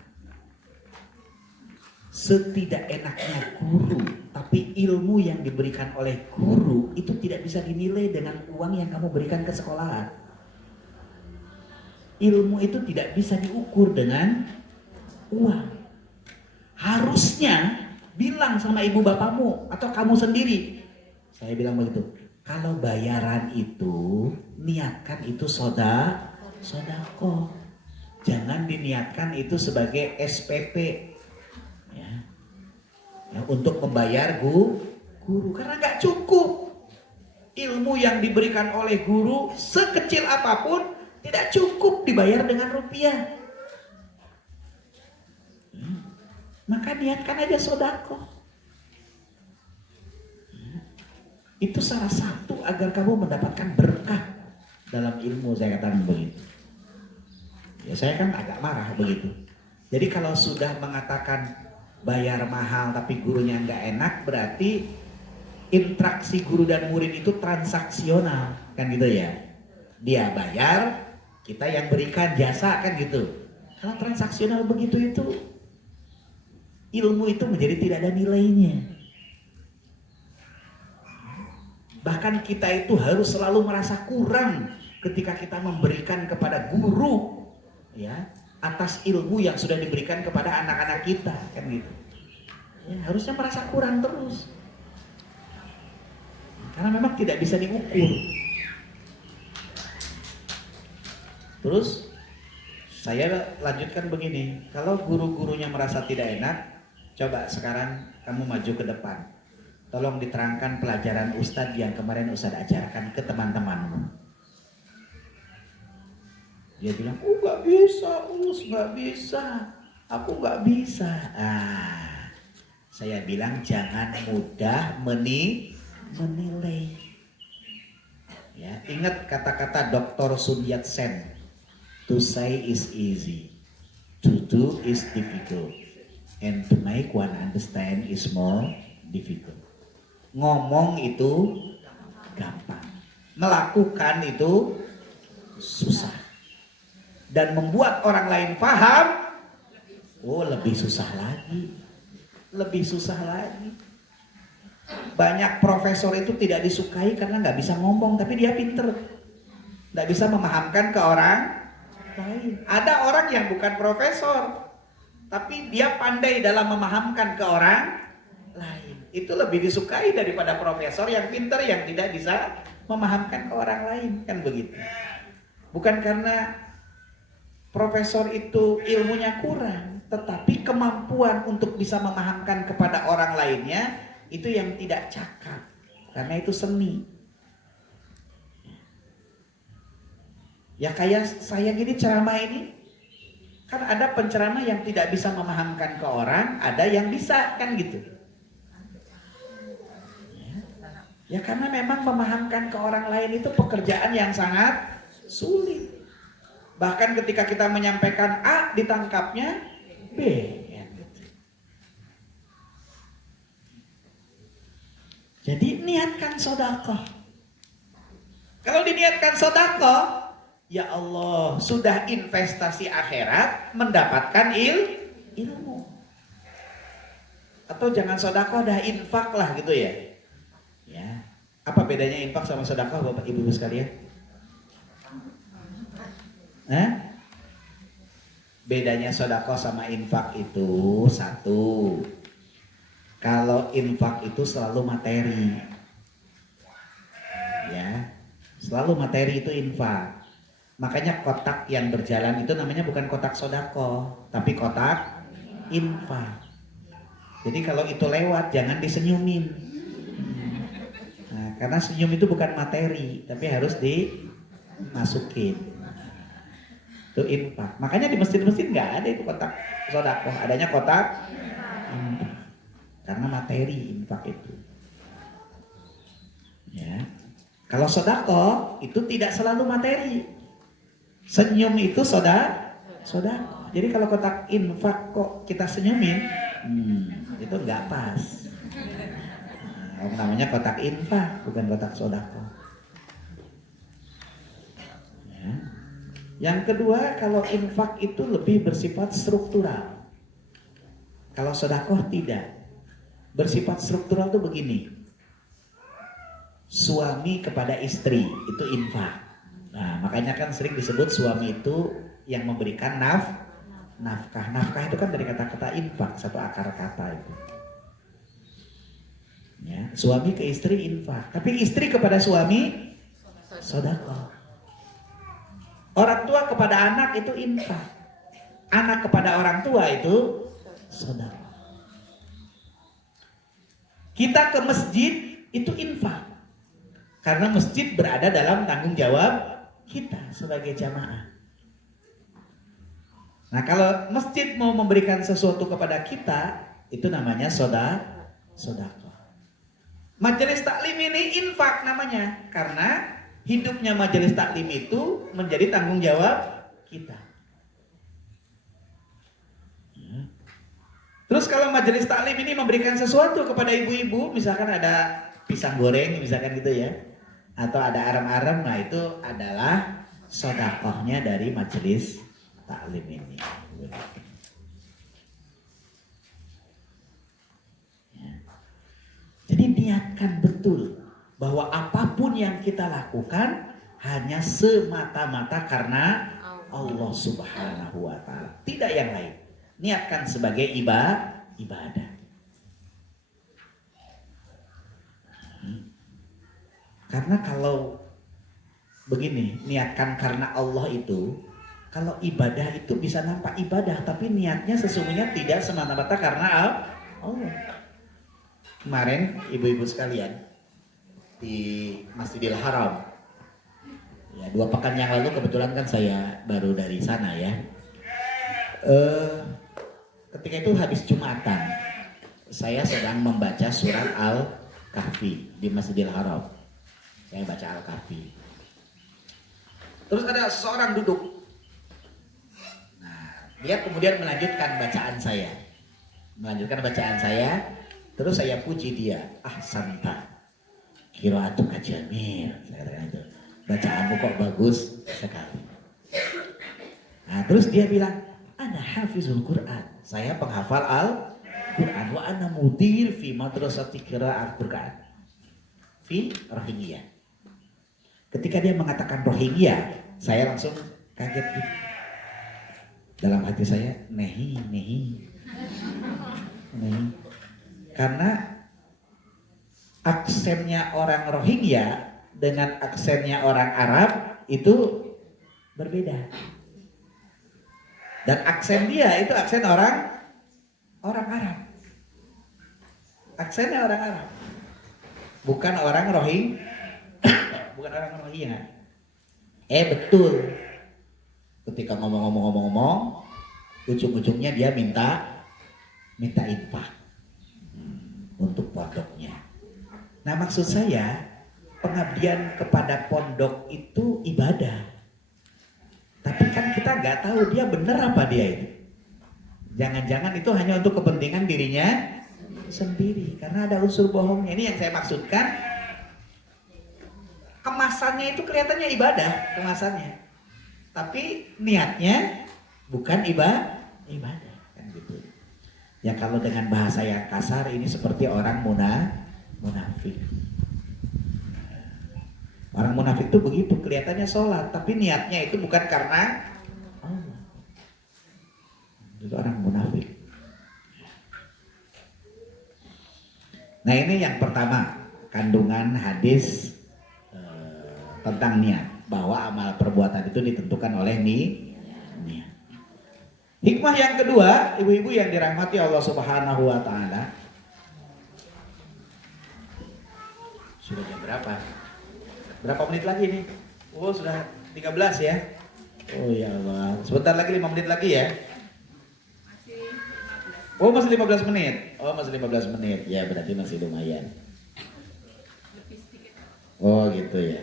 setidak enaknya guru, tapi ilmu yang diberikan oleh guru itu tidak bisa dinilai dengan uang yang kamu berikan ke sekolahan. Ilmu itu tidak bisa diukur dengan uang. Harusnya bilang sama ibu bapakmu atau kamu sendiri. Saya bilang begitu. Kalau bayaran itu niatkan itu sodako. Jangan diniatkan itu sebagai SPP. Ya, untuk membayar guru karena nggak cukup. Ilmu yang diberikan oleh guru sekecil apapun tidak cukup dibayar dengan rupiah. Maka niatkan aja sodako. Itu salah satu agar kamu mendapatkan berkah dalam ilmu, saya katakan begitu. Ya saya kan agak marah begitu. Jadi kalau sudah mengatakan bayar mahal tapi gurunya nggak enak, berarti interaksi guru dan murid itu transaksional, kan gitu ya. Dia bayar, kita yang berikan jasa, kan gitu. Kalau transaksional begitu itu ilmu itu menjadi tidak ada nilainya. Bahkan kita itu harus selalu merasa kurang ketika kita memberikan kepada guru, ya, atas ilmu yang sudah diberikan kepada anak-anak kita, kan gitu. Ya, harusnya merasa kurang terus. Karena memang tidak bisa diukur. Terus saya lanjutkan begini, kalau guru-gurunya merasa tidak enak, coba sekarang kamu maju ke depan. Tolong diterangkan pelajaran Ustadz yang kemarin Ustadz ajarkan ke teman-temanmu. Dia bilang, nggak bisa, nggak bisa. Aku nggak bisa. Saya bilang jangan mudah menilai. Ya, ingat kata-kata Dr. Sun Yat-sen. To say is easy, to do is difficult. And to make one understand is more difficult. Ngomong itu gampang, melakukan itu susah. Dan membuat orang lain paham, lebih susah lagi. Lebih susah lagi. Banyak profesor itu tidak disukai karena nggak bisa ngomong, tapi dia pinter. Nggak bisa memahamkan ke orang lain. Ada orang yang bukan profesor, tapi dia pandai dalam memahamkan ke orang lain. Itu lebih disukai daripada profesor yang pintar yang tidak bisa memahamkan ke orang lain, kan begitu. Bukan karena profesor itu ilmunya kurang, tetapi kemampuan untuk bisa memahamkan kepada orang lainnya itu yang tidak cakap, karena itu seni. Ya kayak saya gini ceramah ini, kan ada penceramah yang tidak bisa memahamkan ke orang, ada yang bisa, kan gitu. Ya karena memang memahamkan ke orang lain itu pekerjaan yang sangat sulit. Bahkan ketika kita menyampaikan A, ditangkapnya B. Jadi niatkan sedekah. Kalau diniatkan sedekah, ya Allah, sudah investasi akhirat mendapatkan ilmu. Atau jangan sedekah, dah infak lah gitu ya. Ya, apa bedanya infak sama sedekah, Bapak Ibu sekalian? Bedanya sedekah sama infak itu satu, Kalau infak itu selalu materi. Ya, selalu materi itu infak. Makanya kotak yang berjalan itu namanya bukan kotak sodako, tapi kotak infak. Jadi kalau itu lewat jangan disenyumin. Nah, karena senyum itu bukan materi, tapi harus dimasukin. Itu infak. Makanya di masjid-masjid nggak ada itu kotak sodako, adanya kotak infak. Karena materi infak itu. Ya. Kalau sodako itu tidak selalu materi. Senyum itu sodako. Jadi kalau kotak infak kok kita senyumin, itu nggak pas. Nah, namanya kotak infak, bukan kotak sodako. Ya. Yang kedua, kalau infak itu lebih bersifat struktural. Kalau sodako tidak. Bersifat struktural itu begini. Suami kepada istri itu infak. Nah, makanya kan sering disebut suami itu yang memberikan nafkah. Nafkah itu kan dari kata-kata infak, satu akar kata itu. Ya, suami ke istri infak, tapi istri kepada suami sedekah. Orang tua kepada anak itu infak. Anak kepada orang tua itu sedekah. Kita ke masjid itu infak. Karena masjid berada dalam tanggung jawab kita sebagai jamaah. Nah, kalau masjid mau memberikan sesuatu kepada kita, itu namanya sedekah. Majelis taklim ini infak namanya, karena hidupnya majelis taklim itu menjadi tanggung jawab kita. Terus kalau majelis taklim ini memberikan sesuatu kepada ibu-ibu, misalkan ada pisang goreng, misalkan gitu ya, atau ada aram-aram, nah itu adalah sedekahnya dari majelis taklim ini. Ya. Jadi niatkan betul bahwa apapun yang kita lakukan hanya semata-mata karena Allah Subhanahu wa Ta'ala, tidak yang lain. Niatkan sebagai ibadah. Karena kalau begini, niatkan karena Allah itu, kalau ibadah itu bisa nampak ibadah, tapi niatnya sesungguhnya tidak semata-mata karena Allah. Kemarin ibu-ibu sekalian di Masjidil Haram, ya 2 pekan yang lalu kebetulan kan saya baru dari sana ya. Ketika itu habis Jumatan, saya sedang membaca surat Al-Kahfi di Masjidil Haram. Saya baca Al-Kahfi. Terus ada seorang duduk. Nah, dia kemudian melanjutkan bacaan saya. Terus saya puji dia. Ahsanta. Qiraatuka jamil. Saya katakan itu. Bacaanmu kok bagus sekali. Nah, terus dia bilang, ana hafizul Quran. Saya penghafal Al-Quran. Wa ana mudir fi madrasati qira'at Quran. Fi Rohingya. Ketika dia mengatakan Rohingya, saya langsung kaget gitu. Dalam hati saya, nehi. Karena aksennya orang Rohingya dengan aksennya orang Arab itu berbeda. Dan aksen dia itu aksen orang Arab. Aksennya orang Arab. Bukan orang Rohingya. Betul. Ketika ngomong, ujung-ujungnya dia minta infak untuk pondoknya. Nah, maksud saya pengabdian kepada pondok itu ibadah. Tapi kan kita nggak tahu dia benar apa dia itu. Jangan-jangan itu hanya untuk kepentingan dirinya sendiri, karena ada unsur bohongnya. Ini yang saya maksudkan. Kemasannya itu kelihatannya ibadah, kemasannya. Tapi niatnya bukan ibadah, kan gitu. Ya kalau dengan bahasa yang kasar ini seperti orang munafik. Orang munafik itu begitu, kelihatannya sholat, tapi niatnya itu bukan karena Allah. Itu orang munafik. Nah ini yang pertama, kandungan hadis tentang niat, bahwa amal perbuatan itu ditentukan oleh niat. Hikmah yang kedua, ibu-ibu yang dirahmati Allah Subhanahu wa taala. Sudah jam berapa? Berapa menit lagi nih? Oh, sudah 13 ya. Oh ya Allah. Sebentar lagi 5 menit lagi ya. Oh, masih 15 menit. Oh, masih 15 menit. Ya, berarti masih lumayan. Oh, gitu ya.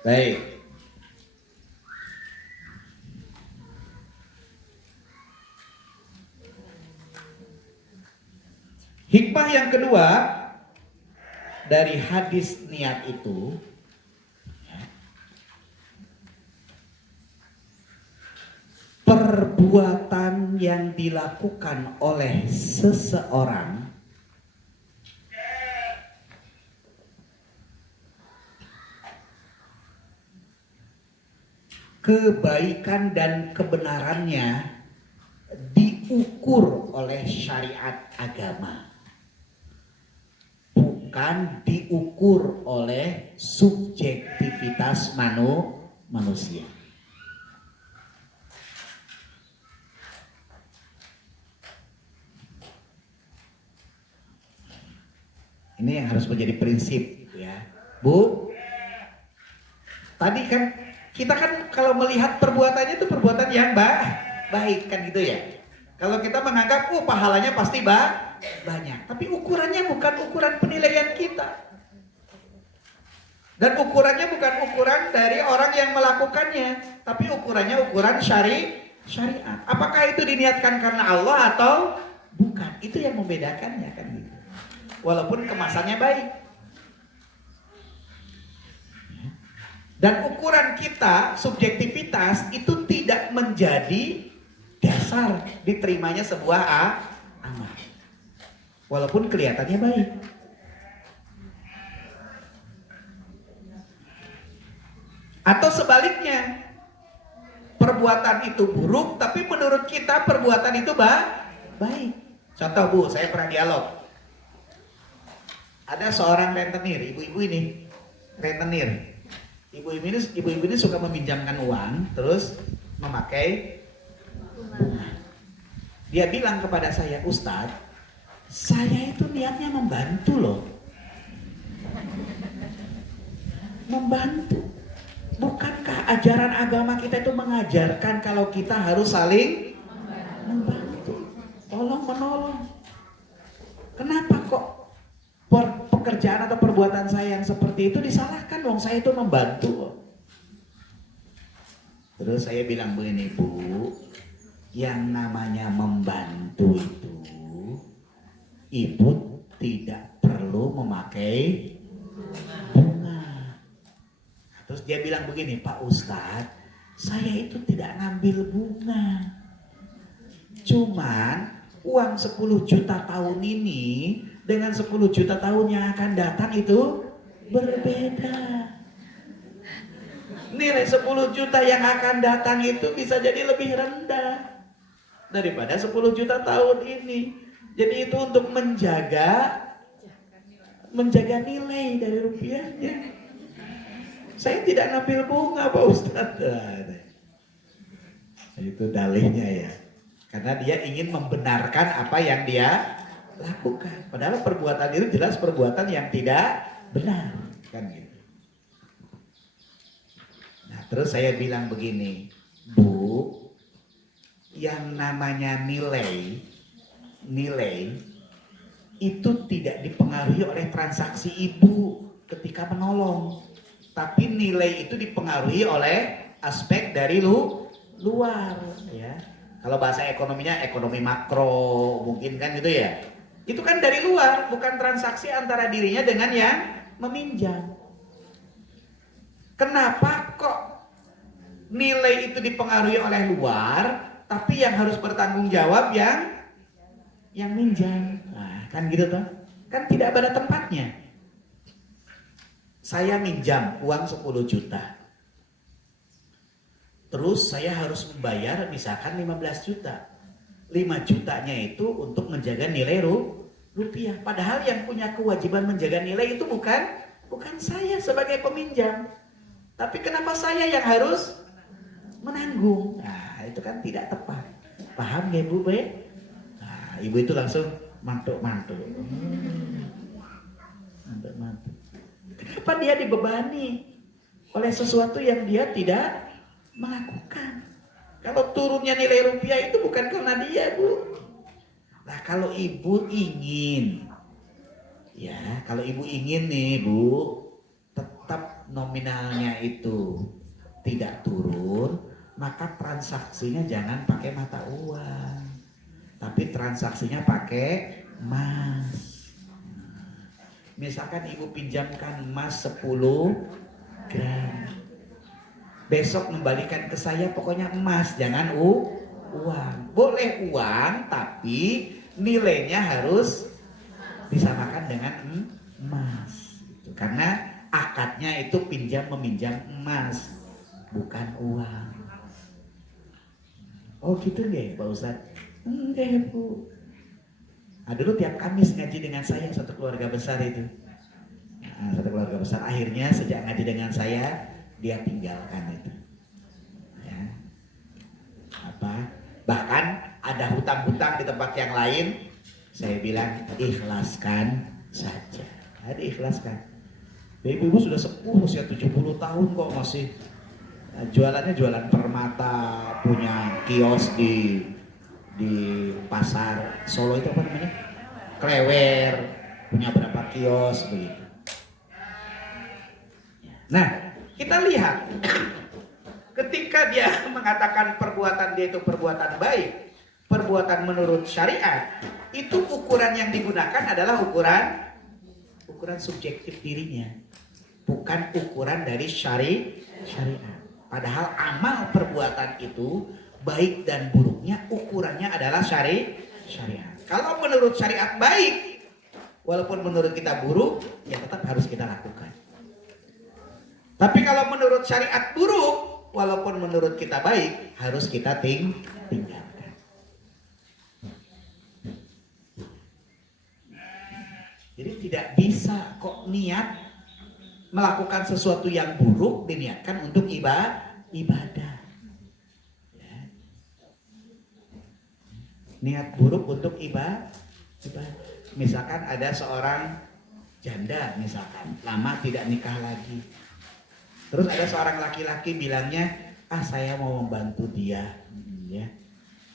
Baik. Hikmah yang kedua dari hadis niat itu, perbuatan yang dilakukan oleh seseorang kebaikan dan kebenarannya diukur oleh syariat agama, bukan diukur oleh subjektivitas manusia. Ini yang harus menjadi prinsip ya, Bu. Tadi kan kita kan kalau melihat perbuatannya itu perbuatan yang baik kan gitu ya. Kalau kita menganggap pahalanya pasti banyak, tapi ukurannya bukan ukuran penilaian kita. Dan ukurannya bukan ukuran dari orang yang melakukannya, tapi ukurannya ukuran syariat. Apakah itu diniatkan karena Allah atau bukan? Itu yang membedakannya kan gitu. Walaupun kemasannya baik. Dan ukuran kita, subjektivitas itu tidak menjadi dasar diterimanya sebuah amal. Walaupun kelihatannya baik. Atau sebaliknya, perbuatan itu buruk, tapi menurut kita perbuatan itu baik. Contoh Bu, saya pernah dialog. Ada seorang rentenir, ibu-ibu ini rentenir. Ibu-ibu ini suka meminjamkan uang, terus memakai bunga. Dia bilang kepada saya, Ustadz, saya itu niatnya membantu loh. Membantu. Bukankah ajaran agama kita itu mengajarkan kalau kita harus saling membantu, tolong menolong? Kenapa kok pekerjaan atau perbuatan saya yang seperti itu disalahkan? Wong saya itu membantu. Terus saya bilang begini, Bu, yang namanya membantu itu ibu tidak perlu memakai bunga. Terus dia bilang begini, Pak Ustadz, saya itu tidak ngambil bunga. Cuman uang 10 juta tahun ini dengan 10 juta tahun yang akan datang itu berbeda. Nilai 10 juta yang akan datang itu bisa jadi lebih rendah daripada 10 juta tahun ini. Jadi itu untuk menjaga nilai dari rupiahnya. Saya tidak ngambil bunga Pak Ustadz. Itu dalihnya ya. Karena dia ingin membenarkan apa yang dia lakukan. Padahal perbuatan itu jelas perbuatan yang tidak benar. Kan gitu. Nah terus saya bilang begini, Bu, yang namanya nilai itu tidak dipengaruhi oleh transaksi ibu ketika menolong. Tapi nilai itu dipengaruhi oleh aspek dari luar ya. Kalau bahasa ekonominya ekonomi makro mungkin kan gitu ya. Itu kan dari luar, bukan transaksi antara dirinya dengan yang meminjam. Kenapa kok nilai itu dipengaruhi oleh luar, tapi yang harus bertanggung jawab yang minjam? Nah, kan gitu toh? Kan tidak pada tempatnya. Saya minjam uang 10 juta. Terus saya harus membayar misalkan 15 juta. 5 jutanya itu untuk menjaga nilai rupiah. Padahal yang punya kewajiban menjaga nilai itu bukan saya sebagai peminjam. Tapi kenapa saya yang harus menanggung? Nah, itu kan tidak tepat. Paham ya Bu Be? Nah, ibu itu langsung mantuk-mantuk. Mantuk-mantuk. Kenapa dia dibebani oleh sesuatu yang dia tidak melakukan? Kalau turunnya nilai rupiah itu bukan karena dia, Bu. Nah, kalau ibu ingin, ya, kalau ibu ingin nih, Bu, tetap nominalnya itu tidak turun, maka transaksinya jangan pakai mata uang, tapi transaksinya pakai emas. Misalkan ibu pinjamkan emas 10 gram, besok membalikan ke saya pokoknya emas, jangan uang. Boleh uang tapi nilainya harus disamakan dengan emas. Karena akadnya itu pinjam meminjam emas, bukan uang. Oh gitu nggak Pak Ustadz? Enggak Bu. Nah, dulu tiap Kamis ngaji dengan saya satu keluarga besar itu. Nah, satu keluarga besar. Akhirnya sejak ngaji dengan saya, dia tinggalkan itu. Ya. Bahkan ada hutang-hutang di tempat yang lain, saya bilang ikhlaskan saja. Ikhlaskan. Ibu sudah sepuh usia 70 tahun kok masih jualannya jualan permata, punya kios di pasar Solo itu apa namanya? Klewer, punya berapa kios begitu. Nah, kita lihat ketika dia mengatakan perbuatan dia itu perbuatan baik, perbuatan menurut syariat, itu ukuran yang digunakan adalah ukuran subjektif dirinya, bukan ukuran dari syariat. Padahal amal perbuatan itu baik dan buruknya ukurannya adalah syariat. Kalau menurut syariat baik, walaupun menurut kita buruk, ya tetap harus kita lakukan. Tapi kalau menurut syariat buruk, walaupun menurut kita baik, harus kita tinggalkan. Jadi tidak bisa kok niat melakukan sesuatu yang buruk diniatkan untuk ibadah. Ya. Niat buruk untuk ibadah. Misalkan ada seorang janda misalkan, lama tidak nikah lagi. Terus ada seorang laki-laki bilangnya, saya mau membantu dia, ya,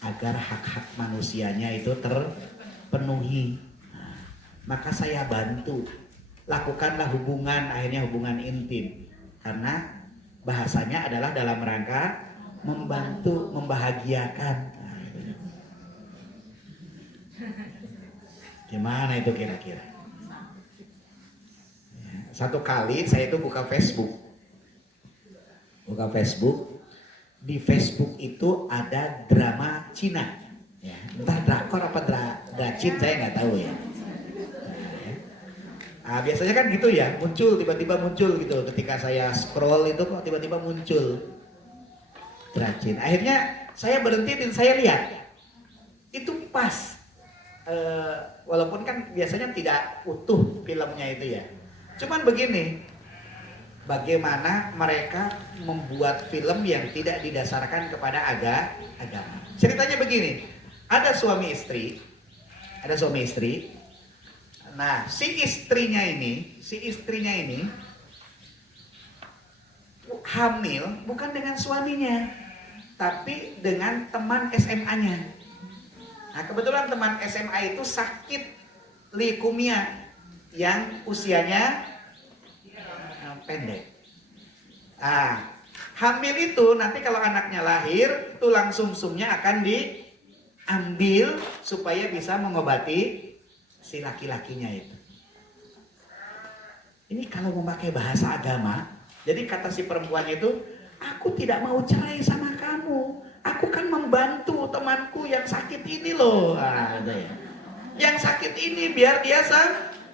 agar hak-hak manusianya itu terpenuhi. Nah, maka saya bantu. Lakukanlah hubungan, akhirnya hubungan intim, karena bahasanya adalah dalam rangka membantu, membahagiakan. Gimana itu kira-kira? Satu kali saya itu buka Facebook, di Facebook itu ada drama Cina, ya, entah drakor apa dracin saya nggak tahu ya. Nah, biasanya kan gitu ya, tiba-tiba muncul gitu. Ketika saya scroll itu kok tiba-tiba muncul Dracin. Akhirnya saya berhenti dan saya lihat. Itu pas. Walaupun kan biasanya tidak utuh filmnya itu ya. Cuman begini, bagaimana mereka membuat film yang tidak didasarkan kepada agama. Ceritanya begini, ada suami istri. Nah, si istrinya ini hamil bukan dengan suaminya, tapi dengan teman SMA-nya. Nah, kebetulan teman SMA itu sakit leukemia yang usianya pendek. Nah, hamil itu nanti kalau anaknya lahir, tulang sumsumnya akan diambil supaya bisa mengobati si laki-lakinya itu. Ini kalau memakai bahasa agama, jadi kata si perempuan itu, aku tidak mau cerai sama kamu, aku kan membantu temanku yang sakit ini loh. Nah, gitu ya. Yang sakit ini biar dia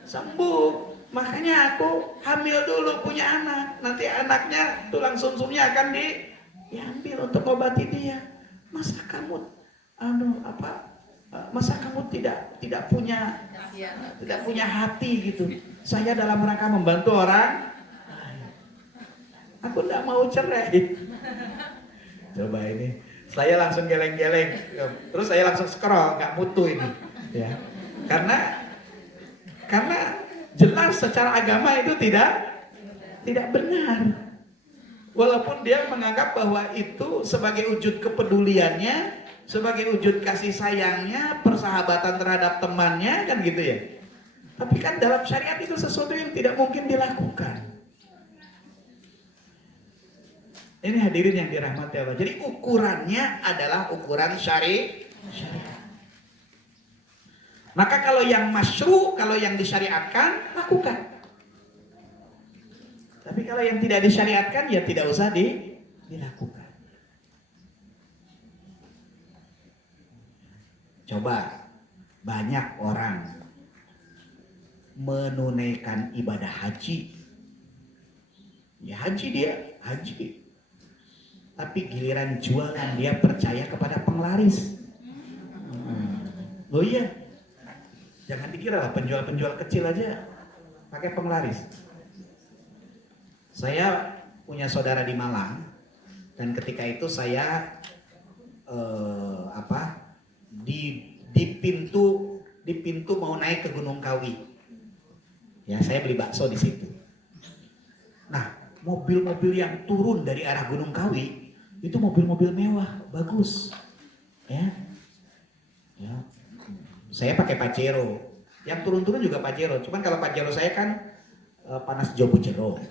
sembuh, makanya aku hamil dulu punya anak, nanti anaknya tulang sumsumnya akan diambil untuk obati dia. Masa kamu Masa kamu tidak punya hati gitu? Saya dalam rangka membantu orang, aku tidak mau cerai. Coba ini, saya langsung geleng-geleng, terus saya langsung scroll, nggak mutu ini, ya. Karena jelas secara agama itu tidak benar. Walaupun dia menganggap bahwa itu sebagai wujud kepeduliannya, sebagai wujud kasih sayangnya, persahabatan terhadap temannya, kan gitu ya. Tapi kan dalam syariat itu sesuatu yang tidak mungkin dilakukan. Ini hadirin yang dirahmati Allah. Jadi ukurannya adalah ukuran syariat. Maka kalau yang masyru', kalau yang disyariatkan, lakukan. Tapi kalau yang tidak disyariatkan, ya tidak usah dilakukan. Coba, banyak orang menunaikan ibadah haji. Ya haji, tapi giliran jualan dia percaya kepada penglaris. Loh iya, jangan dikira lah penjual-penjual kecil aja pakai penglaris. Saya punya saudara di Malang, dan ketika itu saya di pintu mau naik ke Gunung Kawi. Ya, saya beli bakso di situ. Nah, mobil-mobil yang turun dari arah Gunung Kawi itu mobil-mobil mewah, bagus. Ya. Saya pakai Pajero. Yang turun-turun juga Pajero. Cuman kalau Pajero saya kan panas jobo jero.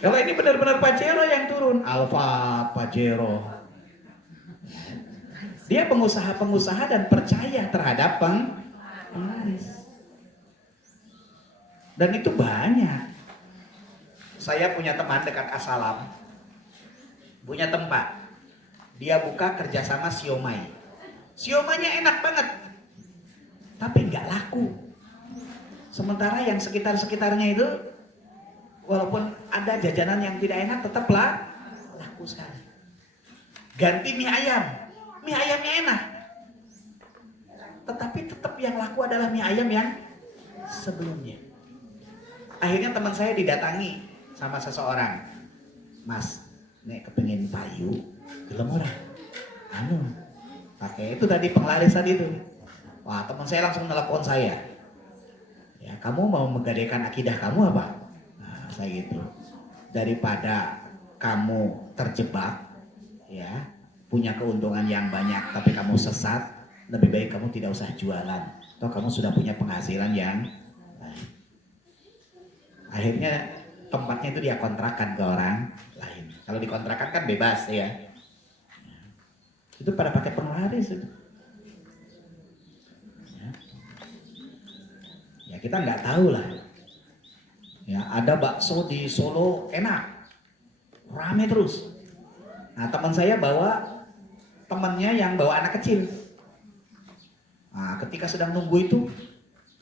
Kalau ini benar-benar Pajero yang turun, Alfa Pajero. Dia pengusaha-pengusaha dan percaya terhadap penglaris. Dan itu banyak. Saya punya teman dekat Asalam, punya tempat. Dia buka kerjasama siomay. Siomanya enak banget, tapi nggak laku. Sementara yang sekitar-sekitarnya itu, walaupun ada jajanan yang tidak enak, tetaplah laku sekali. Ganti mie ayamnya enak, tetapi tetap yang laku adalah mie ayam yang sebelumnya. Akhirnya teman saya didatangi sama seseorang, Mas, nek kepengin payu, gelem ora? Pakai itu tadi penglaris tadi itu. Wah, teman saya langsung nelpon saya. Ya, kamu mau menggadaikan akidah kamu apa? Nah, saya gitu. Daripada kamu terjebak, ya, punya keuntungan yang banyak tapi kamu sesat, lebih baik kamu tidak usah jualan. Atau kamu sudah punya penghasilan yang baik. Akhirnya tempatnya itu dia kontrakan ke orang lain. Kalau dikontrakan kan bebas ya. Itu pada pakai penglaris itu. Ya kita nggak tahu lah. Ya ada bakso di Solo enak, rame terus. Nah teman saya bawa temannya yang bawa anak kecil. Nah ketika sedang nunggu itu,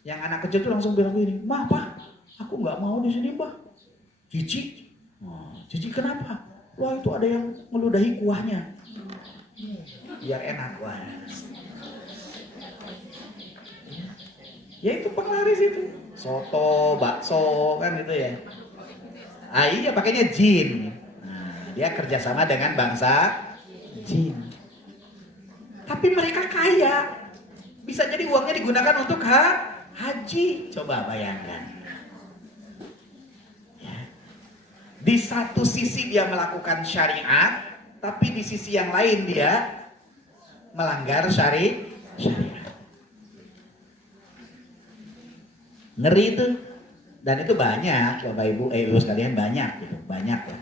yang anak kecil tuh langsung bilang begini, "Mah, Pak, aku nggak mau di sini, Pak. Jijik." Jijik kenapa? Wah itu ada yang meludahi kuahnya. Biar enak kuahnya. Ya itu penglaris itu. Soto, bakso kan itu ya. Ah iya pakainya jin. Nah, dia kerjasama dengan bangsa jin. Tapi mereka kaya. Bisa jadi uangnya digunakan untuk haji. Coba bayangkan. Ya. Di satu sisi dia melakukan syariat, tapi di sisi yang lain dia melanggar syariat. Ngeri itu. Dan itu banyak, Bapak Ibu, Ibu sekalian banyak gitu, banyak ya.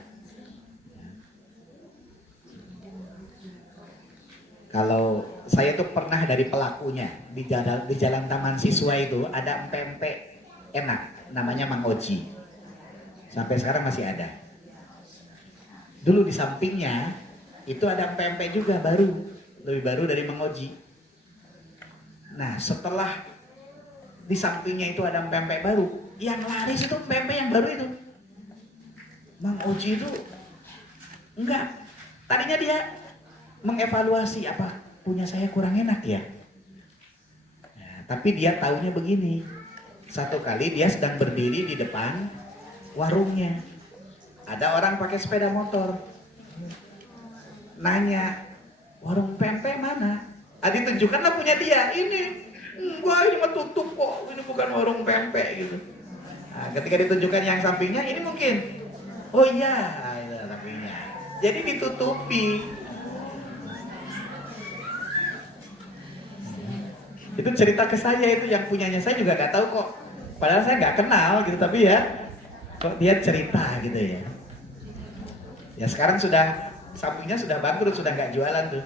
Kalau saya tuh pernah dari pelakunya di jalan Taman Siswa itu ada empek-empek enak, namanya Mang Oji. Sampai sekarang masih ada. Dulu di sampingnya itu ada empek-empek juga baru, lebih baru dari Mang Oji. Nah setelah di sampingnya itu ada empek-empek baru, yang laris itu empek-empek yang baru itu. Mang Oji itu enggak, Tadinya dia mengevaluasi apa punya saya kurang enak ya. Nah, tapi dia taunya begini. Satu kali dia sedang berdiri di depan warungnya. Ada orang pakai sepeda motor. Nanya, warung pempek mana? Ditunjukkanlah punya dia. Ini, wah ini mah tutup kok. Ini bukan warung pempek gitu. Nah, ketika ditunjukkan yang sampingnya, ini mungkin. Oh iya, itu sampingnya. Jadi ditutupi. Itu cerita ke saya itu yang punyanya saya juga gak tahu kok. Padahal saya gak kenal gitu, tapi ya kok dia cerita gitu ya. Ya sekarang sudah sampingnya sudah bangkrut, sudah gak jualan tuh.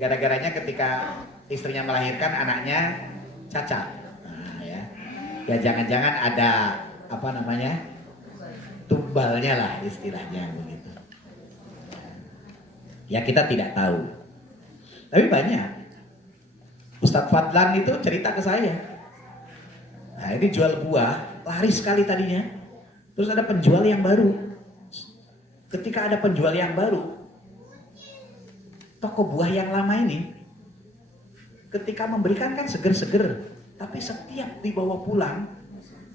Gara-garanya ketika istrinya melahirkan anaknya cacat. Nah, ya. Ya jangan-jangan ada apa namanya? Tumbalnya lah istilahnya begitu. Ya kita tidak tahu. Tapi banyak. Ustadz Fadlan itu cerita ke saya. Nah ini jual buah, laris sekali tadinya. Terus ada penjual yang baru. Ketika ada penjual yang baru, toko buah yang lama ini, ketika memberikan kan seger-seger. Tapi setiap dibawa pulang,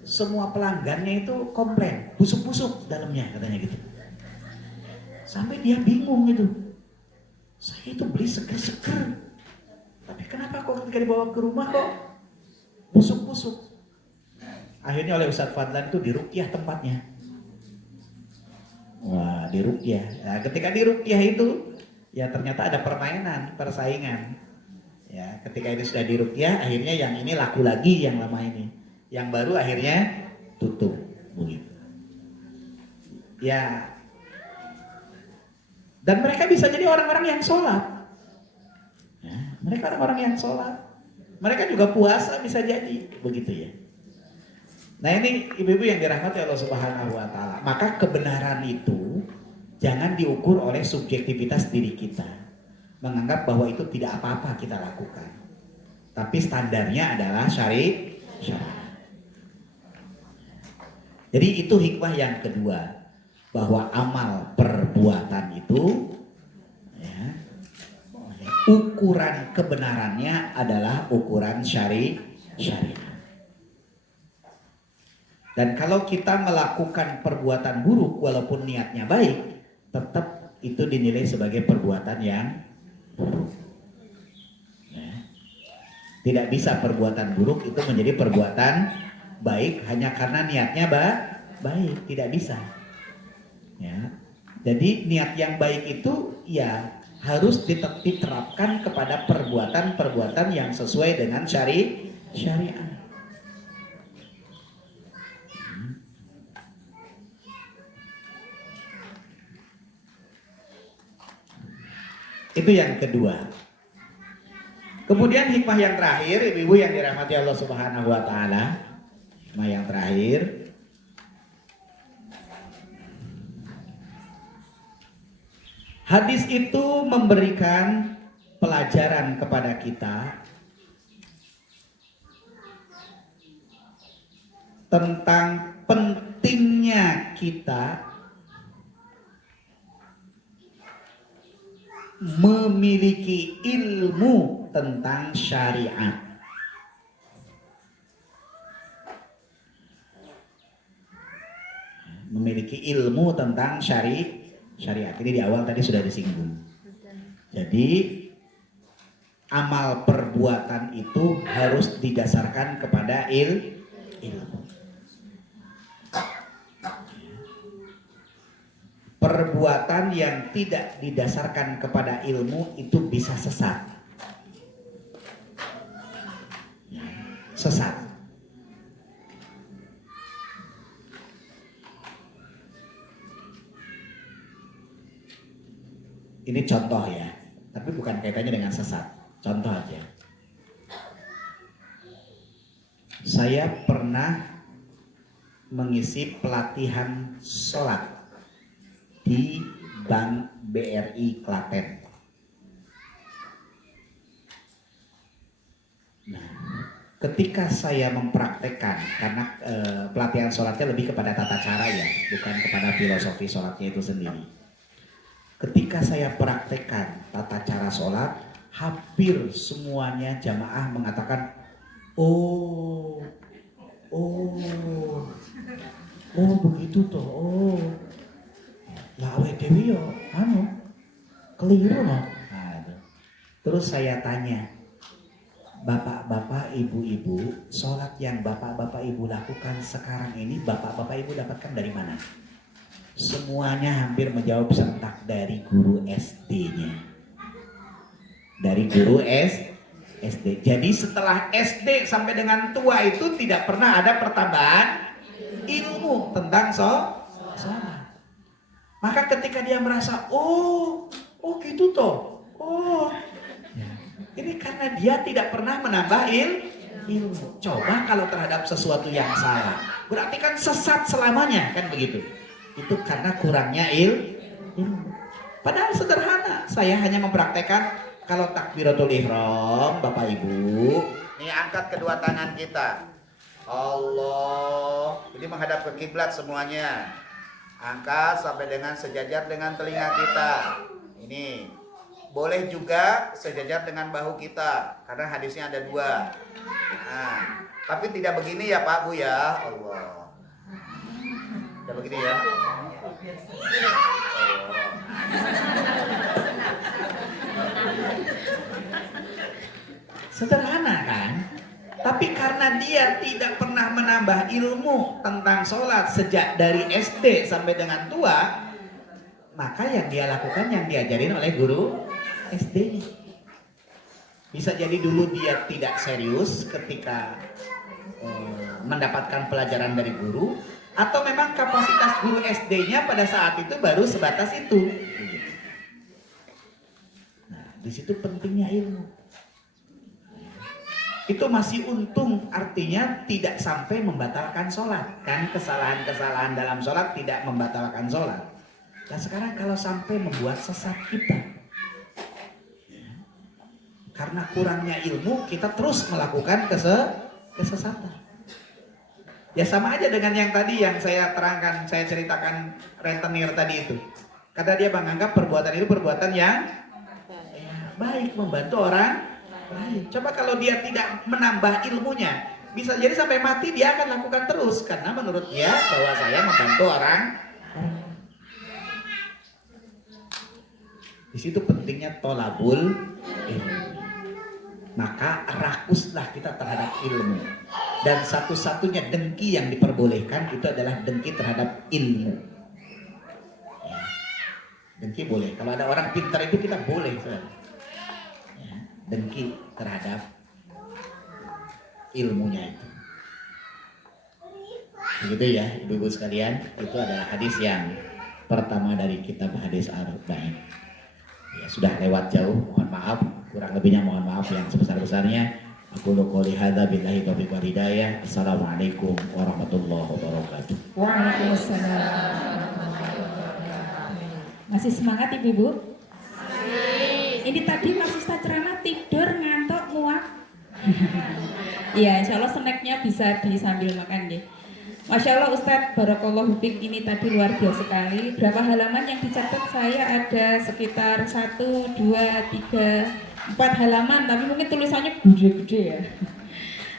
semua pelanggannya itu komplain, busuk-busuk dalamnya katanya gitu. Sampai dia bingung gitu. Saya itu beli seger-seger. Tapi kenapa kok ketika dibawa ke rumah kok busuk-busuk? Akhirnya oleh Ustadz Fadlan itu diruqyah tempatnya. Wah, diruqyah. Nah, ketika diruqyah itu, ya ternyata ada permainan, persaingan. Ya, ketika itu sudah diruqyah, akhirnya yang ini laku lagi yang lama ini. Yang baru akhirnya tutup. Begitu. Ya. Dan mereka bisa jadi orang-orang yang sholat. Mereka orang-orang yang sholat. Mereka juga puasa bisa jadi. Begitu ya. Nah ini ibu-ibu yang dirahmati Allah Subhanahu wa ta'ala. Maka kebenaran itu jangan diukur oleh subjektivitas diri kita. Menganggap bahwa itu tidak apa-apa kita lakukan. Tapi standarnya adalah syari. Jadi itu hikmah yang kedua. Bahwa amal perbuatan itu ukuran kebenarannya adalah ukuran syariat. Dan kalau kita melakukan perbuatan buruk walaupun niatnya baik, tetap itu dinilai sebagai perbuatan yang buruk. Tidak bisa perbuatan buruk itu menjadi perbuatan baik hanya karena niatnya baik, tidak bisa. Ya. Jadi niat yang baik itu ya harus diterapkan kepada perbuatan-perbuatan yang sesuai dengan syariat. Itu yang kedua. Kemudian hikmah yang terakhir, ibu-ibu yang dirahmati Allah Subhanahu wa ta'ala. Hikmah yang terakhir, hadis itu memberikan pelajaran kepada kita tentang pentingnya kita memiliki ilmu tentang syariat. Memiliki ilmu tentang syariat. Ini di awal tadi sudah disinggung. Jadi amal perbuatan itu harus didasarkan kepada ilmu. Perbuatan yang tidak didasarkan kepada ilmu itu bisa sesat. Sesat. Ini contoh ya, tapi bukan kaitannya dengan sesat. Contoh aja. Saya pernah mengisi pelatihan sholat di Bank BRI Klaten. Nah, ketika saya mempraktekkan, karena pelatihan sholatnya lebih kepada tata cara ya, bukan kepada filosofi sholatnya itu sendiri. Ketika saya praktekkan tata cara sholat, hampir semuanya jamaah mengatakan, oh, oh, oh begitu toh, oh, lah awake dewi yo, keliru loh. Nah, itu. Terus saya tanya, bapak-bapak, ibu-ibu, sholat yang bapak-bapak ibu lakukan sekarang ini, bapak-bapak ibu dapatkan dari mana? Semuanya hampir menjawab serentak dari guru SD-nya. Dari guru SD. Jadi setelah SD sampai dengan tua itu tidak pernah ada pertambahan ilmu tentang sholat. Maka ketika dia merasa, oh gitu toh, ini karena dia tidak pernah menambah ilmu. Coba kalau terhadap sesuatu yang salah, berarti kan sesat selamanya, kan begitu. Itu karena kurangnya ilmu. Padahal sederhana, saya hanya mempraktekkan kalau takbiratul ihram, Bapak Ibu, ini angkat kedua tangan kita. Allah, ini menghadap ke kiblat semuanya. Angkat sampai dengan sejajar dengan telinga kita. Ini boleh juga sejajar dengan bahu kita, karena hadisnya ada 2. Nah, tapi tidak begini ya Pak Bu ya. Allah. Tidak begini ya. Sederhana kan? Tapi karena dia tidak pernah menambah ilmu tentang sholat sejak dari SD sampai dengan tua, maka yang dia lakukan yang diajarin oleh guru SD. Bisa jadi dulu dia tidak serius ketika mendapatkan pelajaran dari guru, atau memang kapasitas guru SD-nya pada saat itu baru sebatas itu. Nah, di situ pentingnya ilmu. Itu masih untung, artinya tidak sampai membatalkan sholat. Kan kesalahan-kesalahan dalam sholat tidak membatalkan sholat. Nah sekarang kalau sampai membuat sesat kita, karena kurangnya ilmu kita terus melakukan kesesatan. Ya sama aja dengan yang tadi yang saya terangkan, saya ceritakan rentenir tadi itu. Karena dia menganggap perbuatan itu perbuatan yang baik, membantu orang lain. Coba kalau dia tidak menambah ilmunya, bisa jadi sampai mati dia akan lakukan terus. Karena menurut dia bahwa saya membantu orang. Di situ pentingnya tolabul ilmu. Maka rakuslah kita terhadap ilmu. Dan satu-satunya dengki yang diperbolehkan itu adalah dengki terhadap ilmu. Ya. Dengki boleh. Kalau ada orang pintar itu kita boleh. Ya. Dengki terhadap ilmunya itu. Begitu ya ibu-ibu sekalian. Itu adalah hadis yang pertama dari kitab hadis Arba'in. Ya, sudah lewat jauh, mohon maaf. Kurang lebihnya mohon maaf yang sebesar-besarnya. Aku qouli hadza billahi taufiq wal hidayah. Assalamualaikum warahmatullahi wabarakatuh. Waalaikumsalam. Masih semangat ibu-ibu? Ini tadi Mas Ustaz ceramah tidur, ngantuk, muak. Iya, insya Allah snacknya bisa disambil makan deh. Masya Allah Ustadz, barakallahu fiik, ini tadi luar biasa sekali. Berapa halaman yang dicatat saya ada sekitar 1, 2, 3, 4 halaman, tapi mungkin tulisannya gede-gede ya.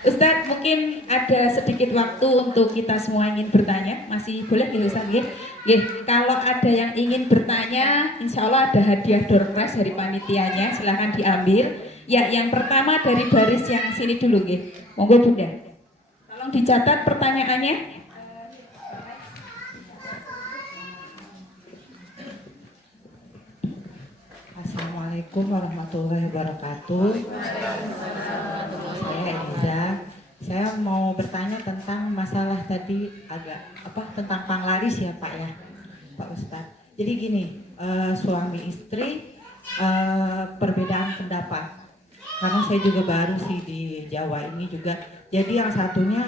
Ustadz, mungkin ada sedikit waktu untuk kita semua ingin bertanya. Masih boleh ya Ustadz? Ya, kalau ada yang ingin bertanya, insya Allah ada hadiah door prize dari panitianya, silahkan diambil. Ya, yang pertama dari baris yang sini dulu, ya. Monggo Bunda. Tolong dicatat pertanyaannya. Assalamualaikum warahmatullahi wabarakatuh. Saya Eliza. Saya mau bertanya tentang masalah tadi tentang panglaris ya Pak ya, Pak Ustadz. Jadi gini, suami istri perbedaan pendapat. Karena saya juga baru sih di Jawa ini juga. Jadi yang satunya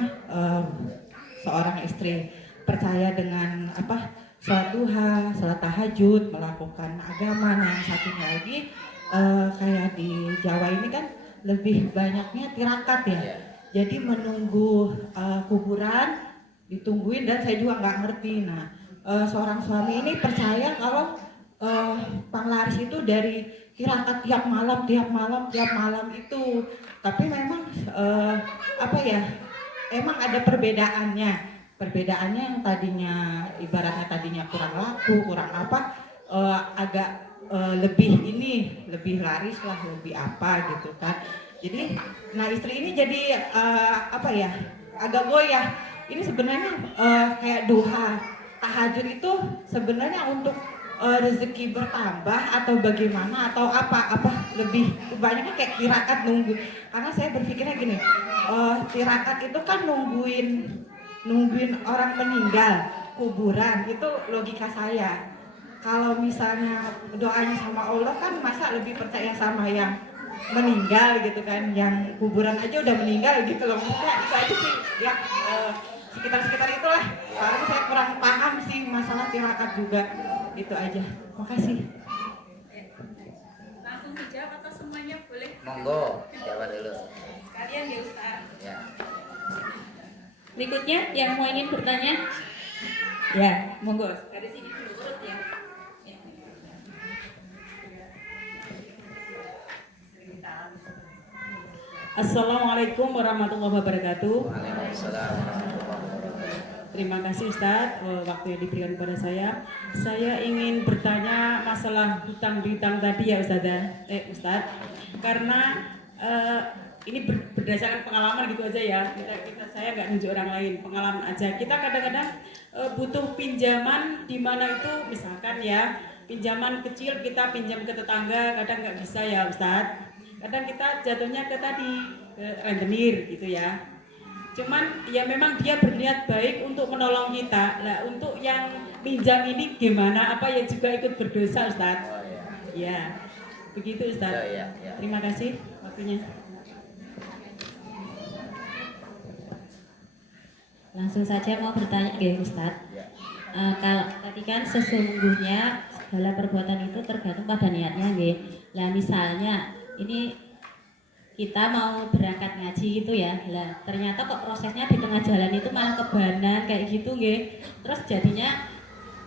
seorang istri percaya dengan sholat duha, sholat tahajud, melakukan agama. Nah yang satunya lagi kayak di Jawa ini kan lebih banyaknya tirakat ya. Jadi menunggu kuburan ditungguin dan saya juga nggak ngerti. Nah seorang suami ini percaya kalau penglaris itu dari kirakat tiap malam itu. Tapi memang apa ya? Emang ada perbedaannya. Perbedaannya yang tadinya ibaratnya tadinya kurang laku, kurang apa, agak lebih laris lah, lebih apa gitu kan. Jadi, nah istri ini jadi apa ya? Agak goyah. Ini sebenarnya kayak duha, tahajud itu sebenarnya untuk rezeki bertambah atau bagaimana atau apa lebih kebanyakan kayak tirakat nunggu, karena saya berpikirnya gini, tirakat itu kan nungguin orang meninggal kuburan, itu logika saya. Kalau misalnya doanya sama Allah kan masa lebih percaya sama yang meninggal gitu kan, yang kuburan aja udah meninggal gitu loh. Maksudnya itu aja sih ya, sekitar itulah. Karena saya kurang paham sih masalah tirakat juga. Itu aja. Makasih. Langsung dijawab atau semuanya boleh? Monggo, jawab dulu. Sekalian ya Ustaz. Ya. Berikutnya yang mau ingin bertanya, ya monggo dari sini dulu urut ya. Ya. Assalamualaikum warahmatullahi wabarakatuh. Waalaikumsalam warahmatullahi wabarakatuh. Terima kasih Ustadz waktu yang diberikan kepada saya. Saya ingin bertanya masalah hutang piutang tadi ya Ustadz. Karena ini berdasarkan pengalaman gitu aja ya. Saya nggak nunjuk orang lain, pengalaman aja. Kita kadang-kadang butuh pinjaman di mana itu misalkan ya pinjaman kecil kita pinjam ke tetangga, kadang nggak bisa ya Ustadz. Kadang kita jatuhnya ke rentenir gitu ya. Cuman ya memang dia berniat baik untuk menolong kita. Nah untuk yang pinjam ini gimana? Apa ya juga ikut berdosa Ustadz? Oh ya. Ya begitu Ustadz. Ya. Terima kasih waktunya. Langsung saja mau bertanya ke Ustadz. Ya. Kalau tadi kan sesungguhnya segala perbuatan itu tergantung pada niatnya, nggih. Lah misalnya ini kita mau berangkat ngaji gitu ya, lah ternyata kok prosesnya di tengah jalan itu malah kebanan kayak gitu, nggih. Terus jadinya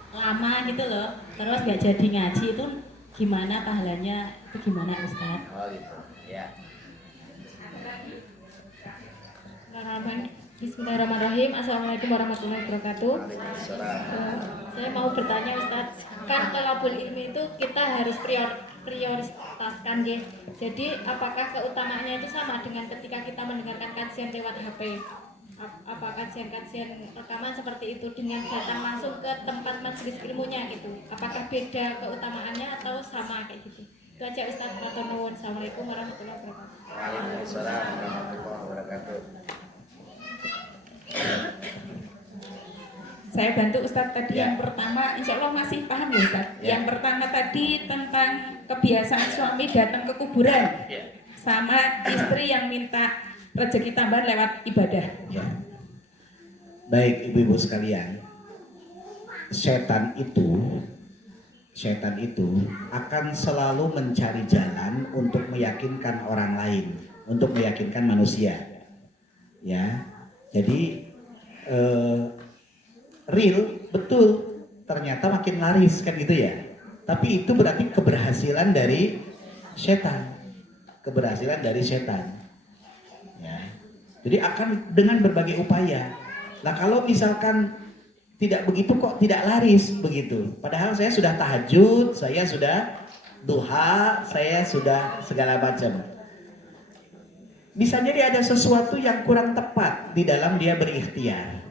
lama gitu loh. Terus nggak jadi ngaji itu gimana pahalanya? Itu gimana Ustadz? Oh gitu. Ya. Bismillahirrahmanirrahim. Assalamualaikum warahmatullahi wabarakatuh. Waalaikumsalam. Saya mau bertanya Ustadz, kan thalabul ilmi itu kita harus prioritaskan ya. Jadi apakah keutamaannya itu sama dengan ketika kita mendengarkan kajian lewat HP? Apa kajian-kajian rekaman seperti itu dengan datang langsung ke tempat majelis ilmunya gitu? Apakah beda keutamaannya atau sama kayak gitu? Itu aja Ustadz. Assalamualaikum warahmatullahi wabarakatuh. Waalaikumsalam warahmatullahi wabarakatuh. Saya bantu Ustadz tadi Ya. yang pertama, insya Allah masih paham ya Ustadz. Ya. Yang pertama tadi tentang kebiasaan suami datang ke kuburan Ya. sama istri yang minta rezeki tambahan lewat ibadah. Ya. Baik ibu-ibu sekalian, setan itu akan selalu mencari jalan untuk meyakinkan orang lain, untuk meyakinkan manusia. Ya, jadi real betul ternyata makin laris kan gitu ya. Tapi itu berarti keberhasilan dari setan, Ya. Jadi akan dengan berbagai upaya. Nah kalau misalkan tidak begitu kok tidak laris begitu. Padahal saya sudah tahajud, saya sudah duha, saya sudah segala macam. Bisa jadi ada sesuatu yang kurang tepat di dalam dia berikhtiar.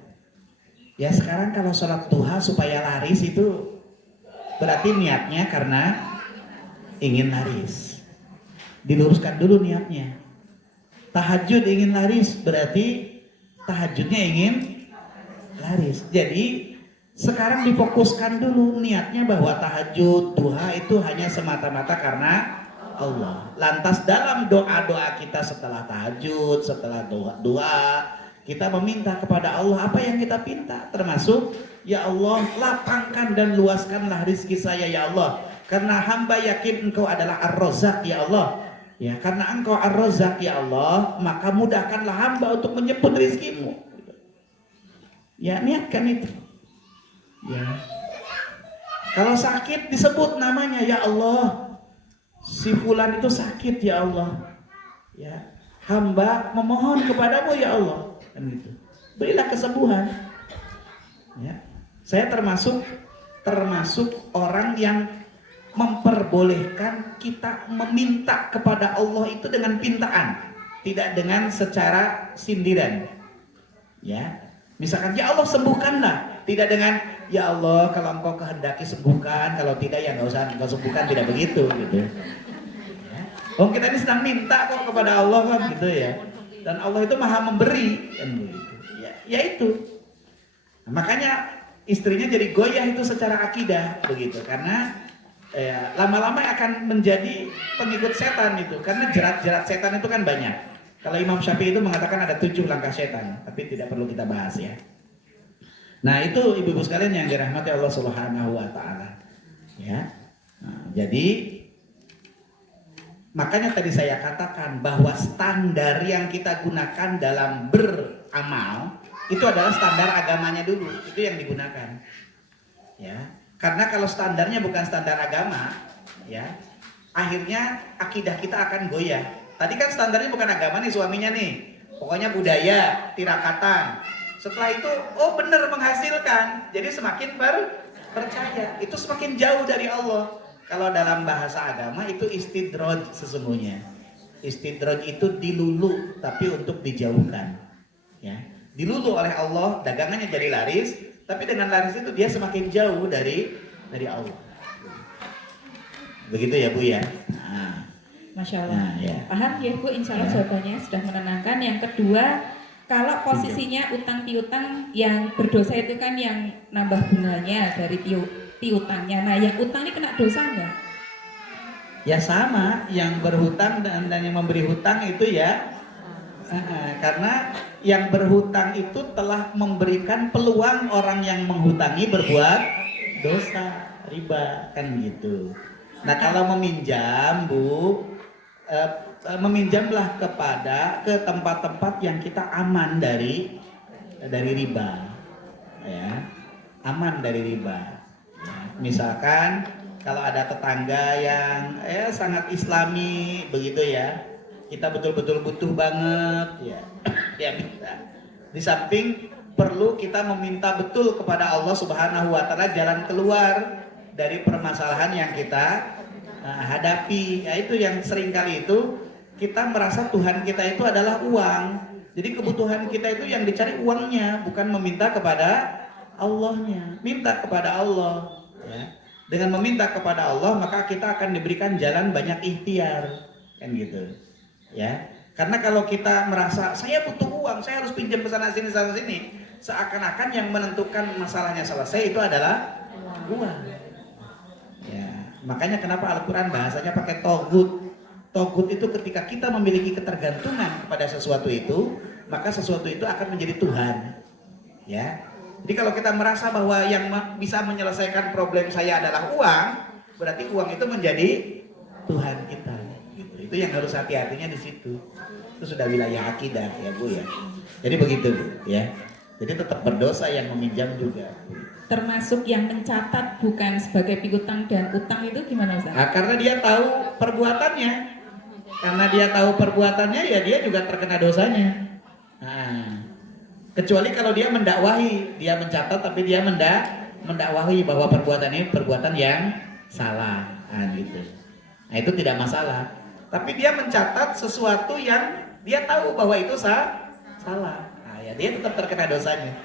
Ya sekarang kalau sholat duha supaya laris itu berarti niatnya karena ingin laris. Diluruskan dulu niatnya. Tahajud ingin laris berarti tahajudnya ingin laris. Jadi sekarang difokuskan dulu niatnya bahwa tahajud, duha itu hanya semata-mata karena Allah. Lantas dalam doa-doa kita setelah tahajud, setelah doa, kita meminta kepada Allah apa yang kita pinta. Termasuk, ya Allah lapangkan dan luaskanlah rizki saya ya Allah. Karena hamba yakin engkau adalah Ar-Razzaq ya Allah. Ya, karena engkau Ar-Razzaq ya Allah, maka mudahkanlah hamba untuk menyebut rizkimu. Ya, niatkan itu. Ya. Kalau sakit disebut namanya, ya Allah, si fulan itu sakit ya Allah. Ya, hamba memohon kepadamu ya Allah. Kan gitu. Berilah kesembuhan. Ya. Saya termasuk orang yang memperbolehkan kita meminta kepada Allah itu dengan pintaan, tidak dengan secara sindiran. Ya. Misalkan ya Allah sembuhkanlah, tidak dengan ya Allah kalau engkau kehendaki sembuhkan, kalau tidak ya nggak usah engkau sembuhkan, tidak begitu gitu. Ya. Oh kita ini sedang minta kok kepada Allah kan gitu ya. Dan Allah itu maha memberi kan begitu. Ya itu. Nah, makanya istrinya jadi goyah itu secara akidah begitu, karena lama-lama akan menjadi pengikut setan itu, karena jerat-jerat setan itu kan banyak. Kalau Imam Syafi'i itu mengatakan ada 7 langkah setan, tapi tidak perlu kita bahas ya. Nah itu ibu-ibu sekalian yang dirahmati Allah Subhanahu Wa Taala. Ya, nah, jadi makanya tadi saya katakan bahwa standar yang kita gunakan dalam beramal itu adalah standar agamanya dulu, itu yang digunakan. Ya, karena kalau standarnya bukan standar agama, ya, akhirnya akidah kita akan goyah. Tadi kan standarnya bukan agama nih suaminya nih, pokoknya budaya, tirakatan. Setelah itu, oh benar menghasilkan, jadi semakin percaya, itu semakin jauh dari Allah. Kalau dalam bahasa agama itu istidroj sesungguhnya. Istidroj itu dilulu, tapi untuk dijauhkan. Ya, dilulu oleh Allah, dagangannya jadi laris, tapi dengan laris itu dia semakin jauh dari Allah. Begitu ya Bu ya. Nah. Masya Allah. Nah, ya. Paham ya Bu, insya Allah Ya. jawabannya sudah menenangkan. Yang kedua, kalau posisinya utang piutang, yang berdosa itu kan yang nambah bunganya dari piutangnya. Nah yang utang ini kena dosa enggak? Ya sama, yang berhutang dan yang memberi hutang itu ya, karena yang berhutang itu telah memberikan peluang orang yang menghutangi berbuat dosa, riba, kan gitu. Nah kalau meminjam Bu, meminjamlah ke tempat-tempat yang kita aman dari riba, ya, aman dari riba. Ya, misalkan kalau ada tetangga yang sangat Islami begitu ya, kita betul-betul butuh banget, ya bisa. Di samping perlu kita meminta betul kepada Allah Subhanahu Wa Taala jalan keluar dari permasalahan yang kita hadapi. Ya itu yang seringkali itu kita merasa Tuhan kita itu adalah uang. Jadi kebutuhan kita itu yang dicari uangnya, bukan meminta kepada Allahnya. Minta kepada Allah. Ya. Dengan meminta kepada Allah maka kita akan diberikan jalan banyak ikhtiar, kan gitu. Ya. Karena kalau kita merasa saya butuh uang, saya harus pinjam ke sana sini, seakan-akan yang menentukan masalahnya selesai itu adalah uang. Ya, makanya kenapa Al-Quran bahasanya pakai togut. Togut itu ketika kita memiliki ketergantungan kepada sesuatu itu, maka sesuatu itu akan menjadi Tuhan. Ya, jadi kalau kita merasa bahwa yang bisa menyelesaikan problem saya adalah uang, berarti uang itu menjadi Tuhan kita. Gitu. Itu yang harus hati-hatinya di situ. Itu sudah wilayah akidah ya Bu ya. Jadi begitu Bu, ya. Jadi tetap berdosa yang meminjam juga. Termasuk yang mencatat bukan sebagai piutang dan utang itu gimana Ustaz? Nah, karena dia tahu perbuatannya. Karena dia tahu perbuatannya ya dia juga terkena dosanya. Nah, kecuali kalau dia mendakwahi, dia mencatat tapi dia mendakwahi bahwa perbuatan ini perbuatan yang salah. Nah, gitu. Nah, itu tidak masalah. Tapi dia mencatat sesuatu yang dia tahu bahwa itu salah. Nah, ya dia tetap terkena dosanya.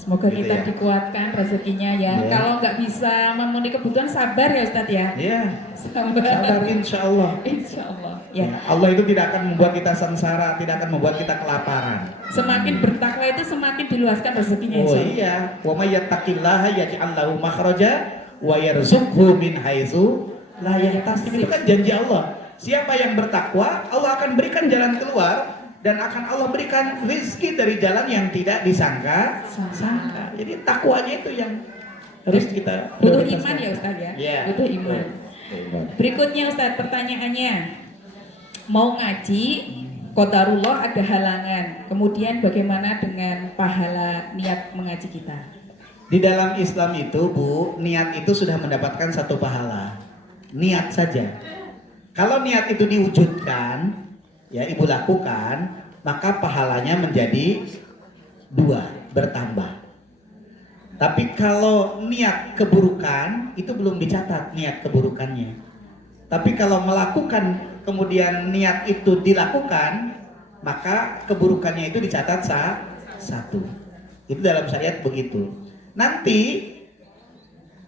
Semoga Gitu kita ya. dikuatkan rezekinya ya. Ya. Kalau nggak bisa memenuhi kebutuhan sabar ya Ustadz ya. Iya. Sabar. Sabar insya Allah. Insya Allah. Ya. Ya, Allah itu tidak akan membuat kita sengsara, tidak akan membuat kita kelaparan. Semakin bertakwa itu semakin diluaskan rezekinya. Oh insya Allah. iya, wa may yattaqillaha yaj'al lahu makhraja wa yarzuqhu min haitsu la yahtasib. Itu kan janji Allah. Siapa yang bertakwa, Allah akan berikan jalan keluar dan akan Allah berikan rezeki dari jalan yang tidak disangka-sangka. Jadi takwanya itu yang harus kita Butuh prioritaskan. iman ya Ustadz ya. Iya. Butuh iman. Berikutnya Ustadz pertanyaannya, mau ngaji, qadarullah ada halangan. Kemudian bagaimana dengan pahala niat mengaji kita? Di dalam Islam itu, Bu, niat itu sudah mendapatkan satu pahala. Niat saja. Kalau niat itu diwujudkan, ya Ibu lakukan, maka pahalanya menjadi 2, bertambah. Tapi kalau niat keburukan, itu belum dicatat niat keburukannya. Tapi kalau melakukan, kemudian niat itu dilakukan, maka keburukannya itu dicatat 1. Itu dalam syariat begitu. Nanti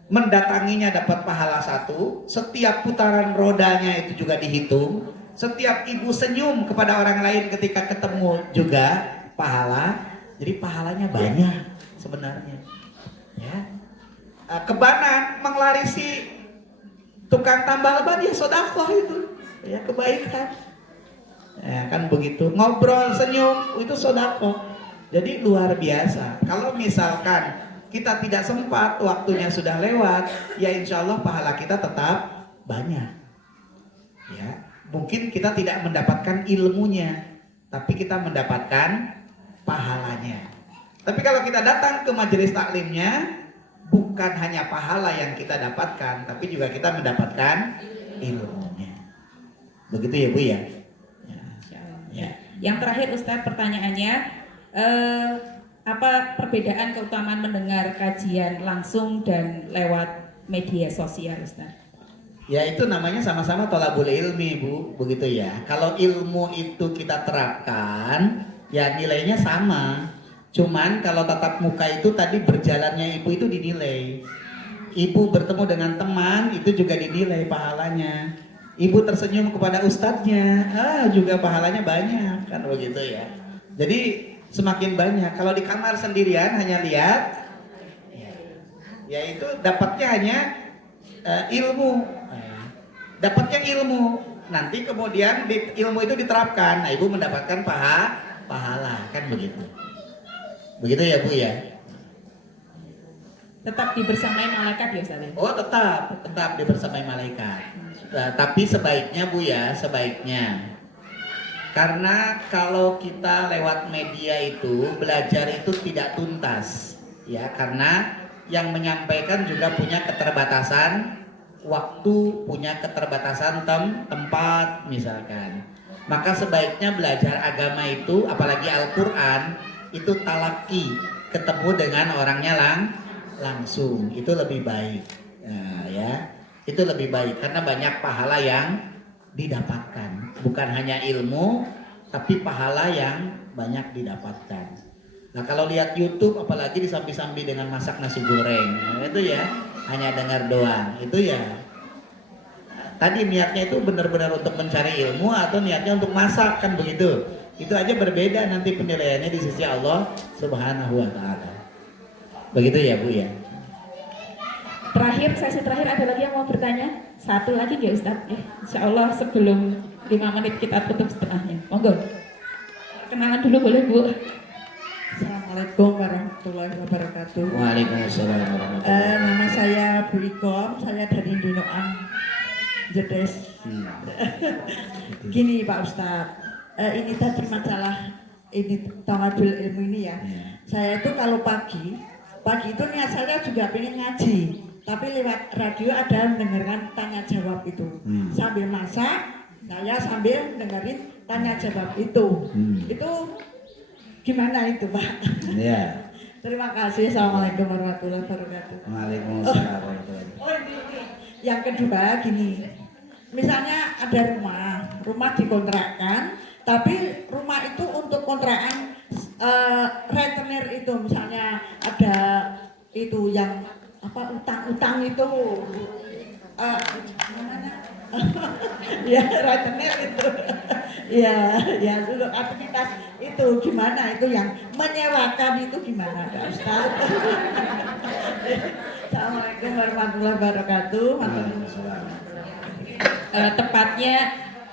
mendatanginya dapat pahala 1, setiap putaran rodanya itu juga dihitung, setiap ibu senyum kepada orang lain ketika ketemu juga pahala. Jadi pahalanya banyak sebenarnya. Ya. Kebanan menglarisi tukang tambal ban ya sedekah itu, ya kebaikan. Ya, kan begitu. Ngobrol senyum itu sedekah. Jadi luar biasa. Kalau misalkan kita tidak sempat, waktunya sudah lewat, ya insya Allah pahala kita tetap banyak. Ya, mungkin kita tidak mendapatkan ilmunya, tapi kita mendapatkan pahalanya. Tapi kalau kita datang ke majelis taklimnya, bukan hanya pahala yang kita dapatkan, tapi juga kita mendapatkan ilmunya. Begitu ya Bu ya? Ya. Yang terakhir Ustadz pertanyaannya, apa perbedaan keutamaan mendengar kajian langsung dan lewat media sosial Ustaz? Ya itu namanya sama-sama thalabul ilmi Bu, begitu ya. Kalau ilmu itu kita terapkan, ya nilainya sama. Cuman kalau tatap muka itu tadi berjalannya ibu itu dinilai. Ibu bertemu dengan teman itu juga dinilai pahalanya. Ibu tersenyum kepada ustadznya, juga pahalanya banyak, kan begitu ya. Jadi semakin banyak. Kalau di kamar sendirian hanya lihat, ya itu dapatnya hanya ilmu, dapatnya ilmu. Nanti kemudian ilmu itu diterapkan, nah ibu mendapatkan pahala, kan begitu. Begitu ya Bu ya. Tetap dibersamai malaikat ya Ustaz? Oh tetap dibersamai malaikat. Tapi sebaiknya Bu ya, sebaiknya. Karena kalau kita lewat media itu belajar itu tidak tuntas, ya karena yang menyampaikan juga punya keterbatasan waktu, punya keterbatasan tempat misalkan. Maka sebaiknya belajar agama itu, apalagi Al-Quran, itu talaki, ketemu dengan orangnya langsung, itu lebih baik. Nah, ya, itu lebih baik karena banyak pahala yang didapatkan, bukan hanya ilmu tapi pahala yang banyak didapatkan. Nah kalau lihat YouTube apalagi disambi-sambi dengan masak nasi goreng, nah, itu ya hanya dengar doang, itu ya tadi niatnya itu benar-benar untuk mencari ilmu atau niatnya untuk masak, kan begitu. Itu aja berbeda nanti penilaiannya di sisi Allah Subhanahu wa taala. Begitu ya Bu ya. Terakhir, sesi terakhir ada lagi yang mau bertanya? Satu lagi ya Ustadz? Insya Allah sebelum 5 menit kita tutup setelahnya. Monggo. Kenalan dulu boleh Bu? Assalamualaikum warahmatullahi wabarakatuh. Waalaikumsalam warahmatullahi wabarakatuh. Nama saya Bu Ikom, saya dari Indunoan Jedes. Gini Pak Ustadz, ini tadi masalah ini thalabul ilmu ini ya. Saya itu kalau pagi itu niat saya juga pengen ngaji. Tapi lewat radio ada mendengarkan tanya jawab itu. Sambil masak, saya sambil dengerin tanya jawab itu. Itu gimana itu Pak? Ya. Terima kasih. Assalamualaikum warahmatullahi wabarakatuh. Waalaikumsalam warahmatullahi wabarakatuh. Oh ini. Yang kedua gini, misalnya ada rumah dikontrakkan, tapi rumah itu untuk kontrakan rentenir itu, misalnya ada itu yang apa utang itu namanya ya rentenir itu ya untuk aktivitas itu gimana, itu yang menyewakan itu gimana Pak Ustaz? Assalamualaikum warahmatullahi wabarakatuh. Tepatnya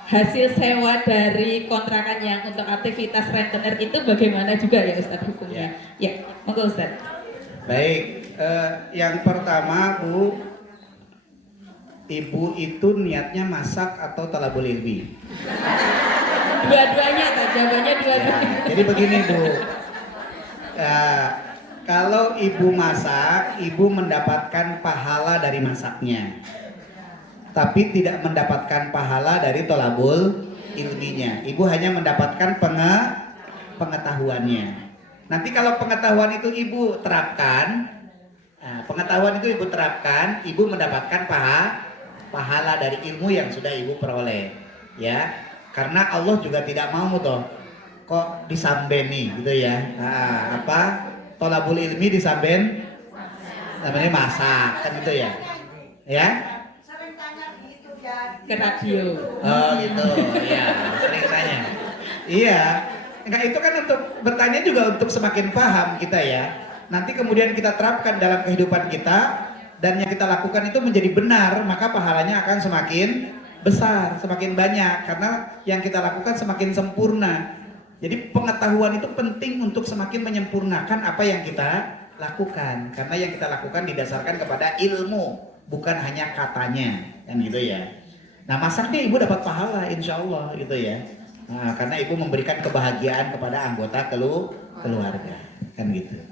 hasil sewa dari kontrakan yang untuk aktivitas rentenir itu bagaimana juga ya Ustadz hukumnya? Ya, monggo Ustadz. Baik, yang pertama Bu, ibu itu niatnya masak atau thalabul ilmi? Dua-duanya, jawabannya dua-duanya. Ya, jadi begini Bu, Kalau ibu masak, ibu mendapatkan pahala dari masaknya, tapi tidak mendapatkan pahala dari tolabul ilminya. Ibu hanya mendapatkan pengetahuannya. Nanti kalau pengetahuan itu ibu terapkan, ibu mendapatkan pahala dari ilmu yang sudah ibu peroleh, ya. Karena Allah juga tidak mau toh kok disambeni gitu ya. Tolabul ilmi disamben namanya masak kan gitu ya. Ya? Ke radio. Oh gitu. Iya, sering tanya. Iya. Enggak, itu kan untuk bertanya juga untuk semakin paham kita ya. Nanti kemudian kita terapkan dalam kehidupan kita dan yang kita lakukan itu menjadi benar, maka pahalanya akan semakin besar, semakin banyak karena yang kita lakukan semakin sempurna. Jadi pengetahuan itu penting untuk semakin menyempurnakan apa yang kita lakukan, karena yang kita lakukan didasarkan kepada ilmu, bukan hanya katanya, kan gitu ya. Nah masaknya ibu dapat pahala insya Allah gitu ya. Nah, karena ibu memberikan kebahagiaan kepada anggota keluarga, kan gitu.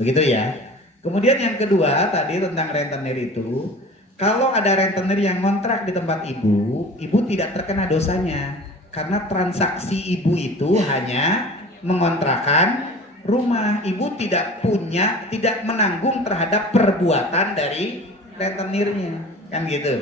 Begitu ya. Kemudian yang kedua tadi tentang rentenir itu, kalau ada rentenir yang ngontrak di tempat ibu tidak terkena dosanya. Karena transaksi ibu itu hanya mengontrakan rumah. Ibu tidak menanggung terhadap perbuatan dari rentenirnya, kan gitu.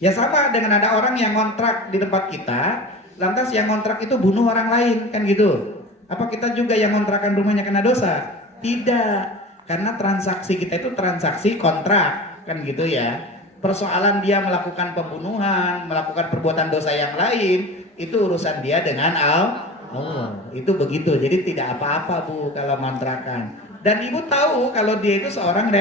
Ya sama dengan ada orang yang ngontrak di tempat kita, lantas yang ngontrak itu bunuh orang lain, kan gitu. Apa kita juga yang ngontrakan rumahnya kena dosa? Tidak, karena transaksi kita itu transaksi kontrak, kan gitu ya. Persoalan dia melakukan pembunuhan, melakukan perbuatan dosa yang lain, itu urusan dia dengan Allah. Itu begitu. Jadi tidak apa-apa Bu kalau kontrakan. Dan ibu tahu kalau dia itu seorang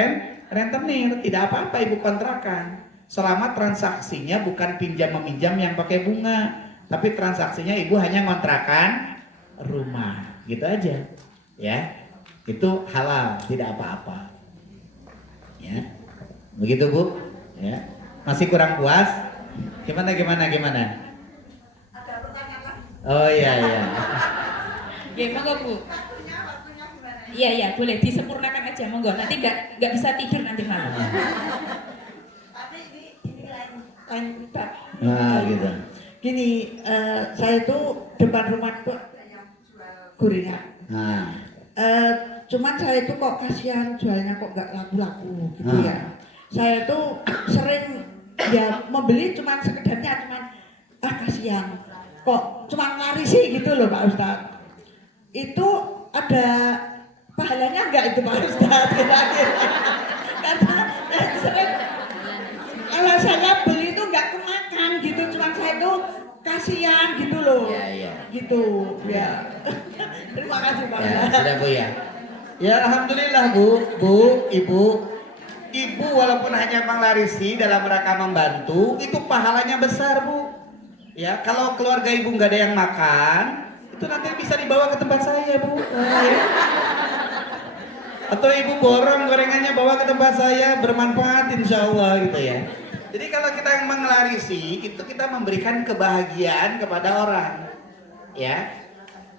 rentenir, tidak apa-apa ibu kontrakan. Selama transaksinya bukan pinjam meminjam yang pakai bunga, tapi transaksinya ibu hanya kontrakan rumah, gitu aja. Ya. Itu halal, tidak apa-apa. Ya. Begitu Bu? Ya. Masih kurang puas? Gimana? Oh iya. Ya monggo Bu. Iya boleh disempurnakan aja monggo. Nanti nggak bisa tidur nanti malam. Tapi ini lain cerita. Nah gitu. Gini, saya tuh depan rumah tuh ada yang jual gorengan. Nah. Cuman saya tuh kok kasihan jualnya kok nggak laku-laku gitu ya. Saya tuh sering ya membeli cuman sekedarnya kasihan. Kok cuma ngarisi gitu loh Pak Ustadz. Itu ada pahalanya enggak itu Pak Ustadz? Karena sering kalau saya beli itu enggak kemakan gitu, cuma saya tuh kasihan gitu loh. Iya. Gitu ya. Terima kasih Pak Ustadz. Sudah Bu ya. Ya alhamdulillah Ibu walaupun hanya menglarisi dalam rangka membantu, itu pahalanya besar Bu. Ya, kalau keluarga ibu nggak ada yang makan, itu nanti bisa dibawa ke tempat saya Bu. Ya. Atau ibu borong gorengannya bawa ke tempat saya, bermanfaat insya Allah gitu ya. Jadi kalau kita yang menglarisi, itu kita memberikan kebahagiaan kepada orang. Ya,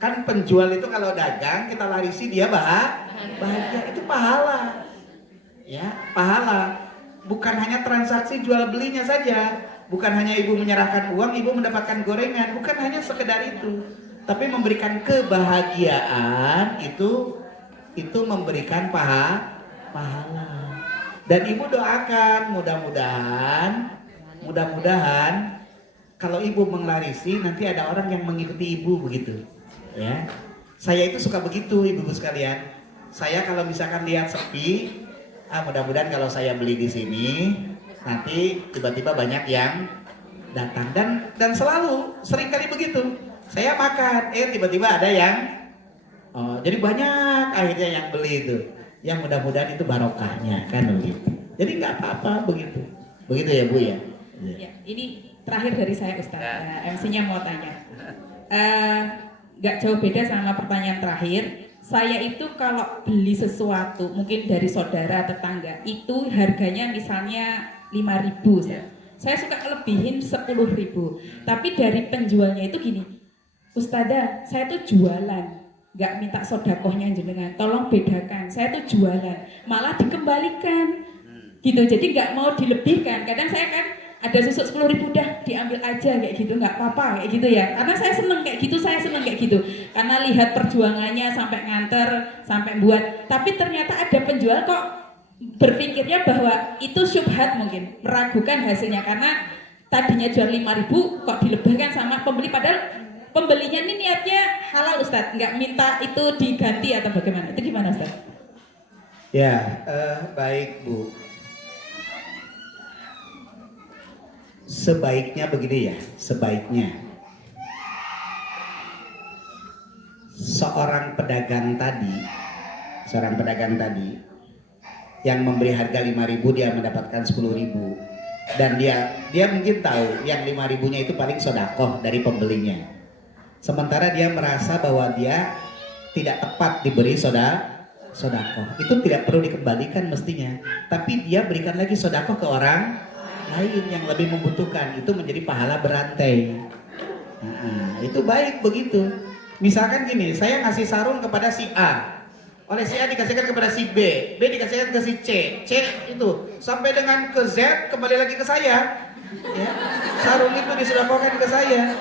kan penjual itu kalau dagang kita larisi dia bahagia, itu pahala. Ya, pahala. Bukan hanya transaksi jual belinya saja. Bukan hanya ibu menyerahkan uang, ibu mendapatkan gorengan, bukan hanya sekedar itu, tapi memberikan kebahagiaan itu memberikan pahala. Dan ibu doakan mudah-mudahan kalau ibu menglarisi nanti ada orang yang mengikuti ibu begitu. Ya, saya itu suka begitu ibu sekalian. Saya kalau misalkan lihat sepi, mudah-mudahan kalau saya beli di sini nanti tiba-tiba banyak yang datang dan selalu sering kali begitu. Saya makan, tiba-tiba ada yang jadi banyak akhirnya yang beli itu. Yang mudah-mudahan itu barokahnya kan begitu. Jadi nggak apa-apa begitu. Begitu ya Bu ya. Ya, ini terakhir dari saya Ustaz. MC-nya mau tanya. Nggak jauh beda sama pertanyaan terakhir. Saya itu kalau beli sesuatu mungkin dari saudara tetangga itu harganya misalnya 5.000 saya suka lebihin 10.000 tapi dari penjualnya itu gini, Ustazah saya tuh jualan nggak minta sodakohnya jenengan, tolong bedakan, saya tuh jualan, malah dikembalikan gitu, jadi nggak mau dilebihkan. Kadang saya kan ada susuk 10.000 dah diambil aja kayak gitu, nggak apa-apa kayak gitu ya, karena saya seneng kayak gitu, karena lihat perjuangannya sampai nganter, sampai buat. Tapi ternyata ada penjual kok berpikirnya bahwa itu syubhat, mungkin meragukan hasilnya, karena tadinya jual 5.000 kok dilebihkan sama pembeli, padahal pembelinya ini niatnya halal Ustadz, nggak minta itu diganti atau bagaimana, itu gimana Ustadz? Ya, baik Bu. Sebaiknya begini ya, sebaiknya seorang pedagang tadi yang memberi harga 5.000 dia mendapatkan 10.000, dan dia mungkin tahu yang 5.000-nya itu paling sodakoh dari pembelinya, sementara dia merasa bahwa dia tidak tepat diberi sodakoh, itu tidak perlu dikembalikan mestinya, tapi dia berikan lagi sodakoh ke orang lain yang lebih membutuhkan, itu menjadi pahala berantai. Nah, itu baik begitu. Misalkan gini, saya ngasih sarung kepada si A, oleh si A dikasihkan kepada si B, B dikasihkan ke si C, C itu sampai dengan ke Z kembali lagi ke saya. Ya, sarung itu disedekahkan ke saya.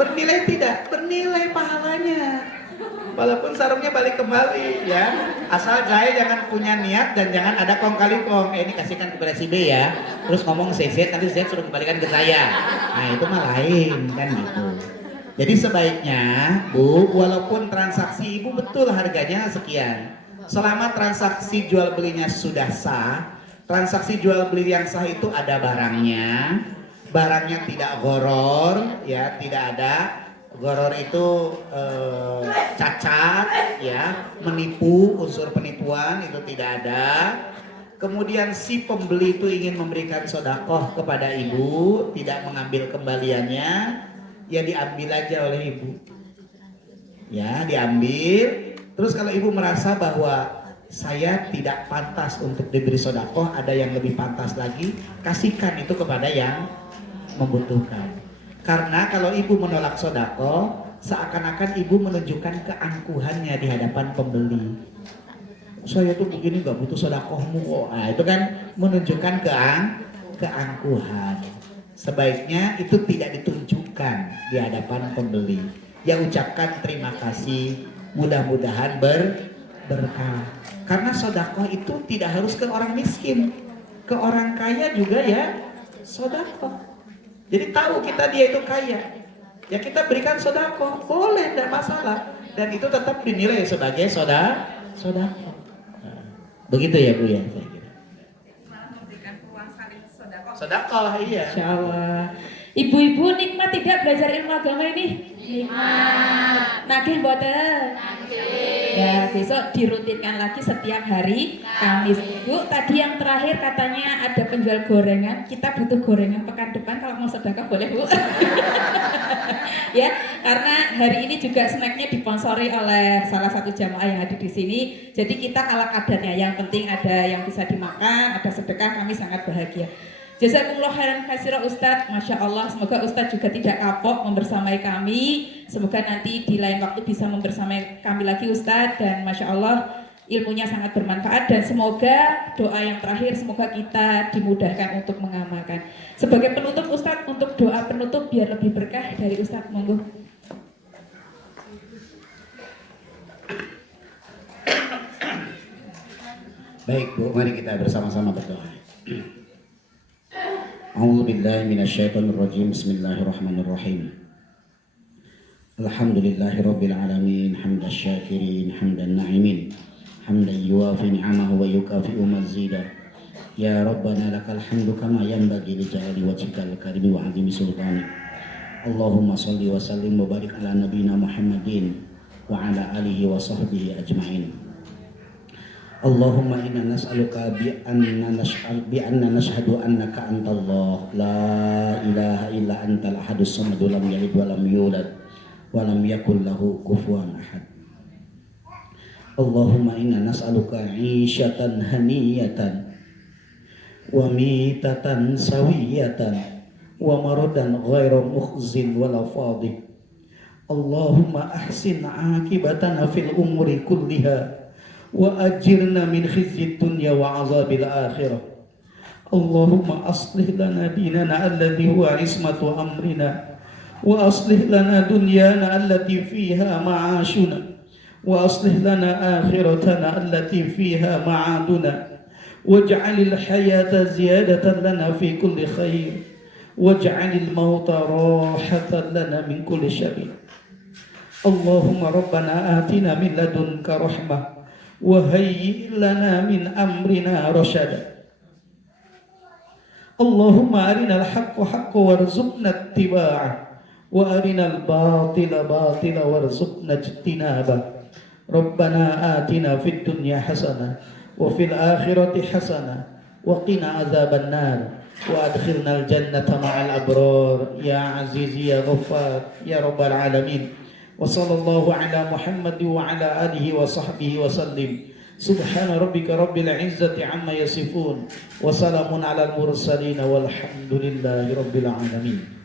Bernilai tidak? Bernilai pahalanya. Walaupun sarungnya balik kembali ya, asal saya jangan punya niat dan jangan ada kong kali kong. Ini kasihkan kepada si B ya, terus ngomong si Z, nanti Z suruh kembalikan ke saya. Nah itu mah lain kan gitu. Jadi sebaiknya Bu, walaupun transaksi Ibu betul harganya sekian, selama transaksi jual belinya sudah sah, transaksi jual beli yang sah itu ada barangnya tidak goror ya, tidak ada goror itu cacat ya, menipu, unsur penipuan itu tidak ada. Kemudian si pembeli itu ingin memberikan sodakoh kepada Ibu, tidak mengambil kembaliannya, ya diambil aja oleh Ibu. Ya diambil. Terus kalau Ibu merasa bahwa saya tidak pantas untuk diberi sodakoh, ada yang lebih pantas lagi, kasihkan itu kepada yang membutuhkan. Karena kalau Ibu menolak sodakoh, seakan-akan Ibu menunjukkan keangkuhannya di hadapan pembeli. Saya tuh begini gak butuh sodakohmu kok. Nah itu kan menunjukkan keangkuhan. Sebaiknya itu tidak ditunjukkan di hadapan pembeli. Ya ucapkan terima kasih, mudah-mudahan berkah. Karena sodakoh itu tidak harus ke orang miskin, ke orang kaya juga ya sodakoh. Jadi tahu kita dia itu kaya, ya kita berikan sodakoh, boleh, tidak masalah, dan itu tetap dinilai sebagai sodakoh. Begitu ya Bu ya, saya kira. Memberikan peluang saling Sodakoh iya. Insya Allah. Ibu-ibu nikmat tidak belajar ilmu agama ini? Nikmat. Nagih boten? Ya besok dirutinkan lagi setiap hari Kamis. Bu, tadi yang terakhir katanya ada penjual gorengan. Kita butuh gorengan pekan depan, kalau mau sedekah boleh Bu. Ya, karena hari ini juga snacknya disponsori oleh salah satu jamaah yang hadir di sini. Jadi kita ala kadarnya, yang penting ada yang bisa dimakan, ada sedekah, kami sangat bahagia. Jazakumullah khairan katsira Ustadz, Masya Allah, semoga Ustadz juga tidak kapok membersamai kami. Semoga nanti di lain waktu bisa membersamai kami lagi Ustadz, dan Masya Allah ilmunya sangat bermanfaat, dan semoga doa yang terakhir, semoga kita dimudahkan untuk mengamalkan. Sebagai penutup Ustadz, untuk doa penutup biar lebih berkah dari Ustadz, monggo. Baik Bu, mari kita bersama-sama berdoa. A'udzubillahi minasyaitonirrajim. Bismillahirrahmanirrahim. Alhamdulillahirabbil alamin, hamdan syakirin, hamdan na'imin, hamdan yuwafi ni'amahu wa yukafi'u mazida. Ya Rabbana lakal hamdu kama yanbaghi li jalali wajhikal karimi wa 'azimi sultanik. Allahumma shalli wa sallim wa barik ala nabiyyina Muhammadin wa ala alihi wa sahbihi ajma'in. Allahumma inna nas'aluka bi anna nashhadu annaka antallah la ilaha illa antal ahadus samad lam yalid wa lam yulad wa lam yakul lahu kufuwan ahad. Allahumma inna nas'aluka 'ishatan haniyatan wa mitatan sawiyatan wa maradan ghaira mukhzin wala fadih Allahumma ahsin akibatana fil umuri kulliha wa ajirna min khizyid dunya wa azabil akhirah. Allahumma aslih lana dinana alladhi huwa ismatu amrina wa aslih lana dunyana allati fiha ma'ashuna wa aslih lana akhiratana allati fiha ma'aduna waj'alil hayata ziyadatan lana fi kulli khair waj'alil mauta rahatan lana min kulli syarr. Allahumma rabbana atina min ladunka rahmah wa hayyi' lana min amrina rasyada. Allahumma arinal haqqa haqqan warzuqna ittiba'ah wa arinal batila batila warzuqna ijtinabah. Rabbana atina fid dunya hasanah wa fil akhirati hasanah wa qina adzabannar wa adkhilnal jannata ma'al abrar ya aziz ya ghaffar ya rabbal alamin. Wa sallallahu ala Muhammad wa ala alihi wa sahbihi wa sallim. Subhana rabbika rabbil izzati amma yasifun wa salamun alal mursalin walhamdulillahi rabbil alamin.